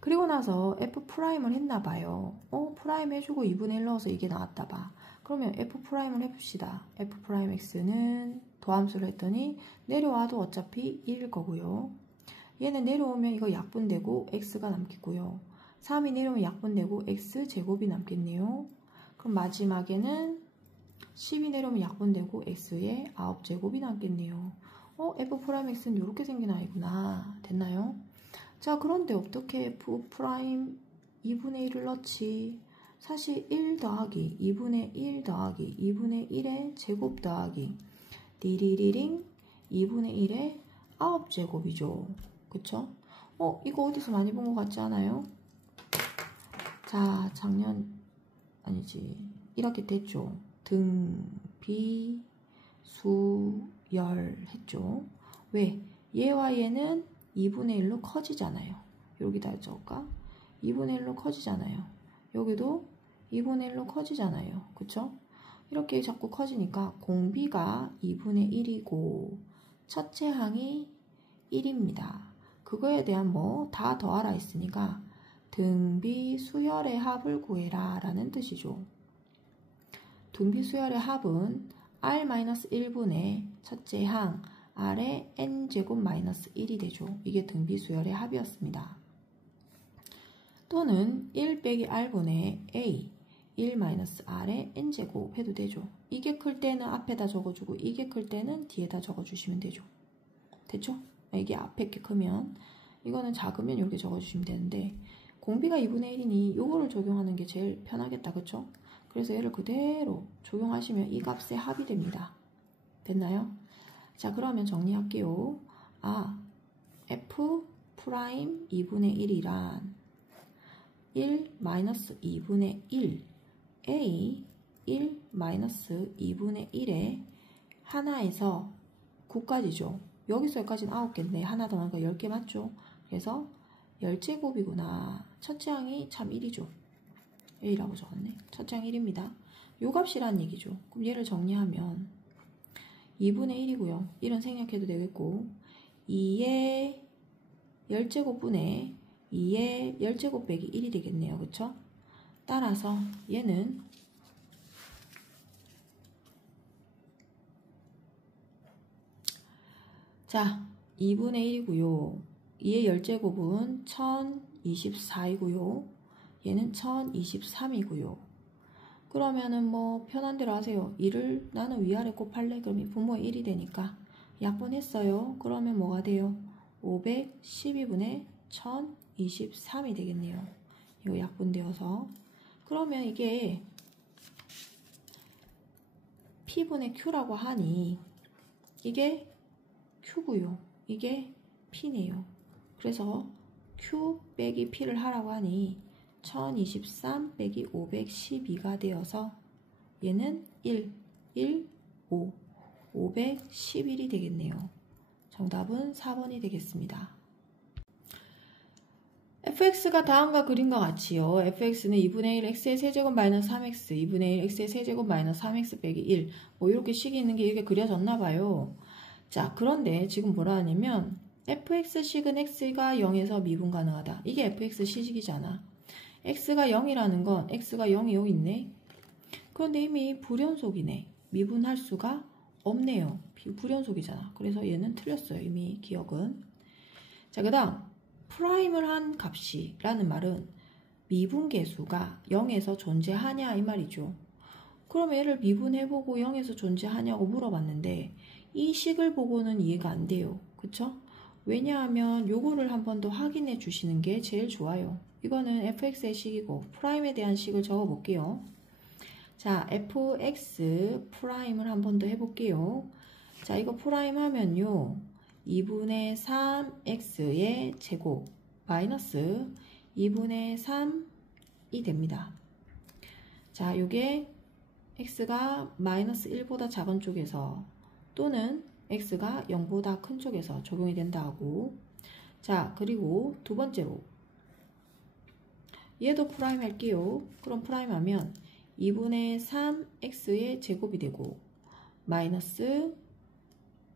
그리고 나서 f'을 했나봐요. 프라임 해주고 2분의 1 넣어서 이게 나왔다 봐. 그러면 f'을 해봅시다. f'x는 도함수를 했더니 내려와도 어차피 1일 거고요. 얘는 내려오면 이거 약분되고 x가 남겠고요. 3이 내려오면 약분되고 x제곱이 남겠네요. 그럼 마지막에는 10이 내려오면 약분되고 x의 9제곱이 남겠네요. f'x는 이렇게 생긴 아이구나. 됐나요? 자, 그런데 어떻게 f' 2분의 1을 넣지? 사실 1 더하기 2분의 1 더하기 2분의 1의 제곱 더하기 디리리링 2분의 1의 9제곱이죠. 그쵸? 이거 어디서 많이 본 것 같지 않아요? 자, 아니지 1학기 때 했죠. 등비 수열 했죠. 왜? 얘와 얘는 2분의 1로 커지잖아요. 여기다 적을까? 2분의 1로 커지잖아요. 여기도 2분의 1로 커지잖아요. 그쵸? 이렇게 자꾸 커지니까 공비가 2분의 1이고 첫째 항이 1입니다. 그거에 대한 다 더하라 했으니까 등비 수열의 합을 구해라 라는 뜻이죠. 등비 수열의 합은 r-1분의 첫째 항 r의 n제곱 마이너스 1이 되죠. 이게 등비 수열의 합이었습니다. 또는 1 빼기 r분의 a 1-r의 n제곱 해도 되죠. 이게 클 때는 앞에다 적어주고 이게 클 때는 뒤에다 적어주시면 되죠. 됐죠? 이게 앞에 게 크면 이거는 작으면 이렇게 적어주시면 되는데 공비가 2분의 1이니 요거를 적용하는 게 제일 편하겠다. 그쵸? 그래서 얘를 그대로 적용하시면 이 값의 합이 됩니다. 됐나요? 자, 그러면 정리할게요. f' 2분의 1이란 1-2분의 1 a 1-2분의 1에 하나에서 9까지죠. 여기서 여기까지는 9개인데 하나 더하니까 10개 맞죠? 그래서 10제곱이구나. 첫째 항이 참 1이죠. a라고 적었네. 첫째 항 1입니다. 요 값이란 얘기죠. 그럼 얘를 정리하면 2분의 1이고요. 1은 생략해도 되겠고 2의 10제곱분의 2의 10제곱 빼기 1이 되겠네요. 그쵸? 따라서 얘는 자 2분의 1이고요. 2의 10제곱은 1024이고요. 얘는 1023이고요. 그러면은 편한 대로 하세요. 2를 나는 위아래 곱할래? 그럼 이 분모의 1이 되니까 약분했어요. 그러면 뭐가 돼요? 512분의 1023이 되겠네요. 이거 약분되어서. 그러면 이게 P분의 Q라고 하니 이게 Q고요. 이게 P네요. 그래서 Q 빼기 P를 하라고 하니 1023 빼기 512가 되어서 얘는 1, 5, 511이 되겠네요. 정답은 4번이 되겠습니다. fx가 다음과 그림과 같이요. fx는 2분의 1 x의 세제곱 마이너스 3x 2분의 1 x의 세제곱 마이너스 3x 빼기 1 이렇게 식이 있는 게 이게 그려졌나 봐요. 자, 그런데 지금 뭐라 하냐면 fx식은 x가 0에서 미분 가능하다. 이게 fx식이잖아. x가 0이라는 건 x가 0이 여기 있네. 그런데 이미 불연속이네. 미분할 수가 없네요. 불연속이잖아. 그래서 얘는 틀렸어요. 이미 기억은. 자, 그 다음 프라임을 한 값이 라는 말은 미분계수가 0에서 존재하냐 이 말이죠. 그럼 얘를 미분해보고 0에서 존재하냐고 물어봤는데 이 식을 보고는 이해가 안 돼요. 그쵸? 왜냐하면 요거를 한 번 더 확인해 주시는 게 제일 좋아요. 이거는 fx의 식이고 프라임에 대한 식을 적어 볼게요. 자, fx 프라임을 한 번 더 해볼게요. 자, 이거 프라임 하면요 2분의 3x의 제곱 마이너스 2분의 3이 됩니다. 자, 요게 x가 마이너스 1보다 작은 쪽에서 또는 x가 0보다 큰 쪽에서 적용이 된다고. 자, 그리고 두 번째로 얘도 프라임 할게요. 그럼 프라임 하면 2분의 3x의 제곱이 되고 마이너스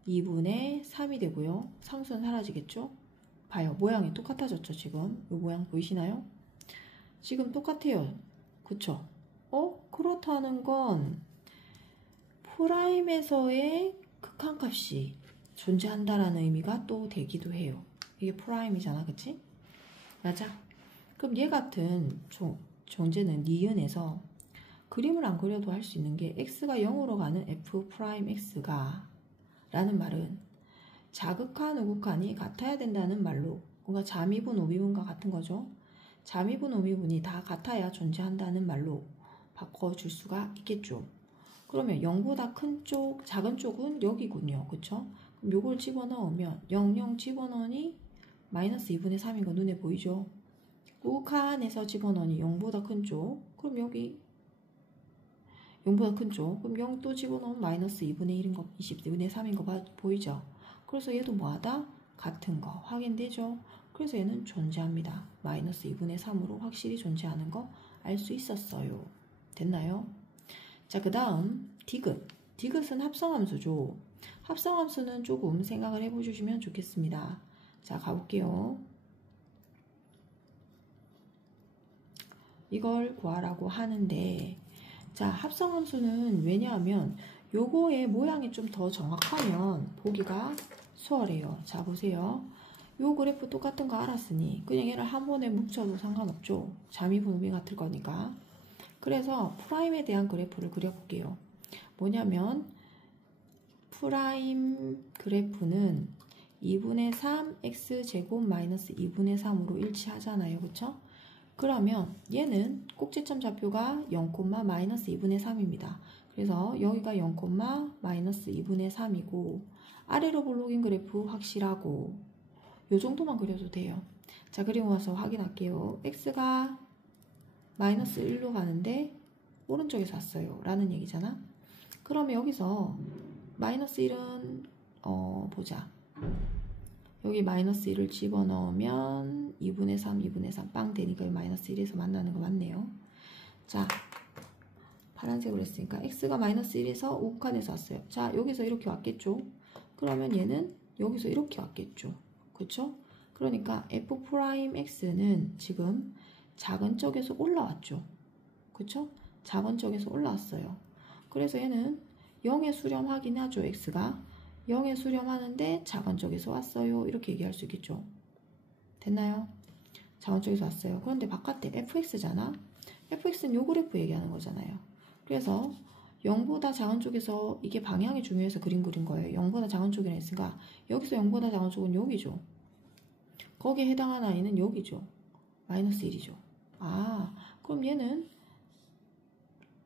2분의 3이 되고요. 상수는 사라지겠죠? 봐요. 모양이 똑같아졌죠, 지금? 이 모양 보이시나요? 지금 똑같아요. 그쵸? 그렇다는 건 프라임에서의 극한값이 존재한다라는 의미가 또 되기도 해요. 이게 프라임이잖아, 그치? 맞아? 그럼 얘 같은 존재는 니은에서 그림을 안 그려도 할 수 있는 게 x가 0으로 가는 f 프라임 x가 라는 말은 자극한 우극한이 같아야 된다는 말로 뭔가 잠이분 오미분과 같은 거죠. 잠이분 오미분이 다 같아야 존재한다는 말로 바꿔줄 수가 있겠죠. 그러면 0보다 큰 쪽, 작은 쪽은 여기군요. 그쵸? 그럼 요걸 집어넣으면 0, 0 집어넣으니 마이너스 2분의 3인 거 눈에 보이죠? 우극한에서 집어넣으니 0보다 큰 쪽. 그럼 여기 0보다 큰 쪽. 그럼 0 또 집어넣으면 마이너스 2분의 1인 거, 22분의 3인 거 보이죠? 그래서 얘도 뭐하다? 같은 거 확인되죠? 그래서 얘는 존재합니다. 마이너스 2분의 3으로 확실히 존재하는 거 알 수 있었어요. 됐나요? 자, 그 다음 디귿. 디귿은 합성함수죠. 합성함수는 조금 생각을 해보시면 좋겠습니다. 자, 가볼게요. 이걸 구하라고 하는데, 자, 합성함수는 왜냐하면 요거의 모양이 좀 더 정확하면 보기가 수월해요. 자, 보세요. 요 그래프 똑같은 거 알았으니 그냥 얘를 한 번에 뭉쳐도 상관없죠. 잠이분음이 같을 거니까. 그래서 프라임에 대한 그래프를 그려볼게요. 뭐냐면 프라임 그래프는 2분의 3x제곱 마이너스 2분의 3으로 일치하잖아요. 그쵸? 그러면 얘는 꼭지점 좌표가 0, 마이너스 2분의 3입니다. 그래서 여기가 0, 마이너스 2분의 3이고 아래로 볼록인 그래프 확실하고 요 정도만 그려도 돼요. 자, 그리고 와서 확인할게요. x가 마이너스 1로 가는데 오른쪽에서 왔어요 라는 얘기잖아. 그러면 여기서 마이너스 1은 보자. 여기 마이너스 1을 집어넣으면 2분의 3, 2분의 3 빵 되니까 마이너스 1에서 만나는 거 맞네요. 자, 파란색으로 했으니까 x가 마이너스 1에서 우극한에서 왔어요. 자, 여기서 이렇게 왔겠죠. 그러면 얘는 여기서 이렇게 왔겠죠. 그쵸? 그러니까 f'x는 지금 작은 쪽에서 올라왔죠. 그쵸? 작은 쪽에서 올라왔어요. 그래서 얘는 0에 수렴하긴 하죠. x가 0에 수렴하는데 작은 쪽에서 왔어요. 이렇게 얘기할 수 있겠죠. 됐나요? 작은 쪽에서 왔어요. 그런데 바깥에 fx잖아. fx는 요 그래프 얘기하는 거잖아요. 그래서 0보다 작은 쪽에서 이게 방향이 중요해서 그린 거예요. 0보다 작은 쪽이라 했으니까 여기서 0보다 작은 쪽은 여기죠. 거기에 해당하는 아이는 여기죠. 마이너스 1이죠. 아, 그럼 얘는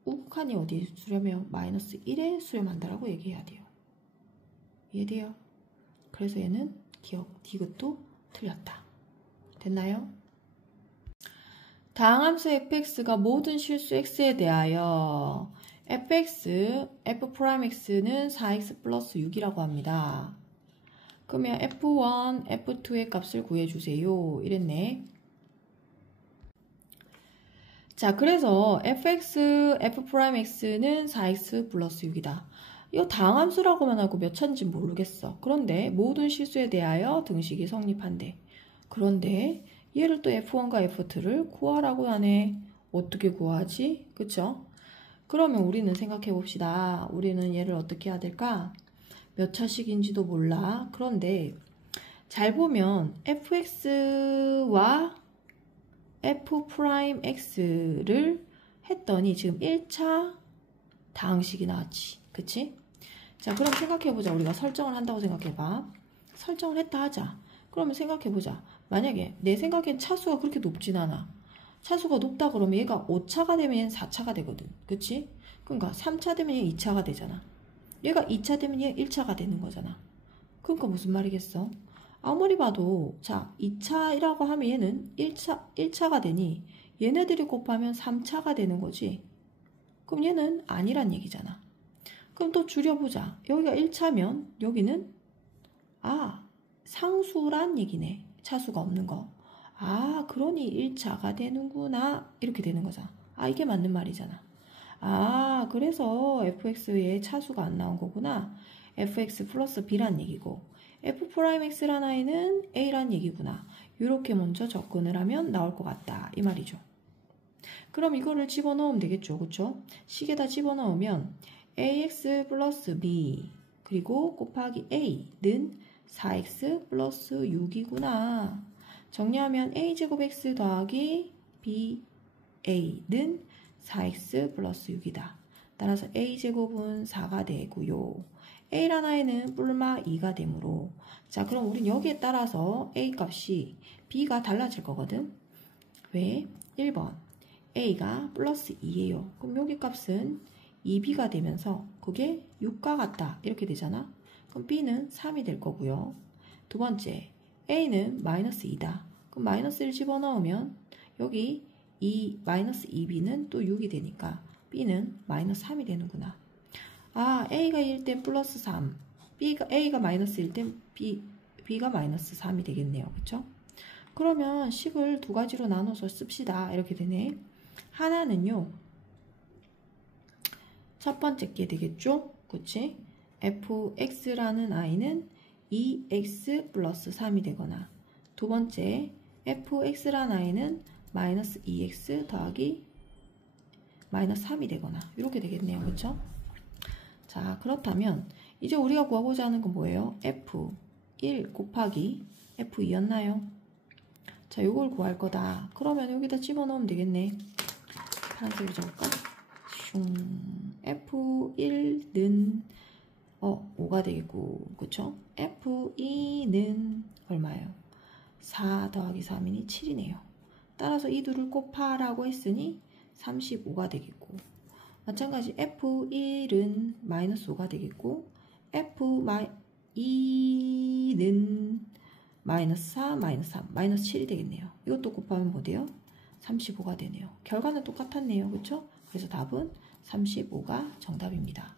우극한이 어디에 수렴해요? 마이너스 1에 수렴한다라고 얘기해야 돼요. 이해돼요? 그래서 얘는 디귿도 틀렸다. 됐나요? 다항함수 fx가 모든 실수 x에 대하여 f'x는 4x 플러스 6이라고 합니다. 그러면 f1, f2의 값을 구해주세요. 이랬네. 자, 그래서 f'x는 4x 플러스 6이다. 이거 다항함수라고만 하고 몇 차인지 모르겠어. 그런데 모든 실수에 대하여 등식이 성립한대. 그런데 얘를 또 f1과 f2를 구하라고 하네. 어떻게 구하지? 그쵸? 그러면 우리는 생각해 봅시다. 우리는 얘를 어떻게 해야 될까? 몇 차식인지도 몰라. 그런데 잘 보면 fx와 f'x를 했더니 지금 1차 다항식이 나왔지. 그치? 자, 그럼 생각해보자. 우리가 설정을 한다고 생각해봐. 설정을 했다 하자. 그러면 생각해보자. 만약에 내 생각엔 차수가 그렇게 높진 않아. 차수가 높다 그러면 얘가 5차가 되면 얘는 4차가 되거든. 그치? 그러니까 3차 되면 얘 2차가 되잖아. 얘가 2차 되면 얘 1차가 되는 거잖아. 그러니까 무슨 말이겠어? 아무리 봐도 자 2차라고 하면 얘는 1차가 되니 얘네들이 곱하면 3차가 되는 거지. 그럼 얘는 아니란 얘기잖아. 그럼 또 줄여보자. 여기가 1차면 여기는 상수란 얘기네. 차수가 없는 거. 아, 그러니 1차가 되는구나. 이렇게 되는 거잖아. 아, 이게 맞는 말이잖아. 아, 그래서 fx에 차수가 안 나온 거구나. fx 플러스 b란 얘기고 f'x란 i는 a란 얘기구나. 이렇게 먼저 접근을 하면 나올 것 같다. 이 말이죠. 그럼 이거를 집어넣으면 되겠죠. 그쵸? 식에다 집어넣으면 ax 플러스 b 그리고 곱하기 a는 4x 플러스 6이구나. 정리하면 a제곱 x 더하기 ba는 4x 플러스 6이다. 따라서 a제곱은 4가 되고요. a란 i는 뿔마 2가 되므로 자, 그럼 우린 여기에 따라서 a 값이 b가 달라질 거거든. 왜? 1번 a가 플러스 2예요. 그럼 여기 값은 2b가 되면서 그게 6과 같다. 이렇게 되잖아. 그럼 b는 3이 될 거고요. 두 번째, a는 마이너스 2다. 그럼 마이너스를 집어넣으면 여기 마이너스 2b는 또 6이 되니까 b는 마이너스 3이 되는구나. 아, a가 1 땐 플러스 3, a가 마이너스 1 땐 b가 마이너스 3이 되겠네요. 그쵸? 그러면 식을 두 가지로 나눠서 씁시다. 이렇게 되네. 하나는요, 첫 번째 게 되겠죠? 그치? fx라는 i는 2x 플러스 3이 되거나 두 번째 fx라는 i는 마이너스 2x 더하기 마이너스 3이 되거나 이렇게 되겠네요. 그쵸? 자, 그렇다면 이제 우리가 구하고자 하는 건 뭐예요? f1 곱하기 f2였나요? 자, 요걸 구할 거다. 그러면 여기다 집어넣으면 되겠네. 파란색으로 적을까? f1는 5가 되겠고, 그쵸? f2는 얼마예요? 4 더하기 3이니 7이네요. 따라서 이 둘을 곱하라고 했으니 35가 되겠고, 마찬가지 f1은 마이너스 5가 되겠고, f2는 마이너스 4, 마이너스 3, 마이너스 7이 되겠네요. 이것도 곱하면 뭐 돼요? 35가 되네요. 결과는 똑같았네요. 그쵸? 그래서 답은 35가 정답입니다.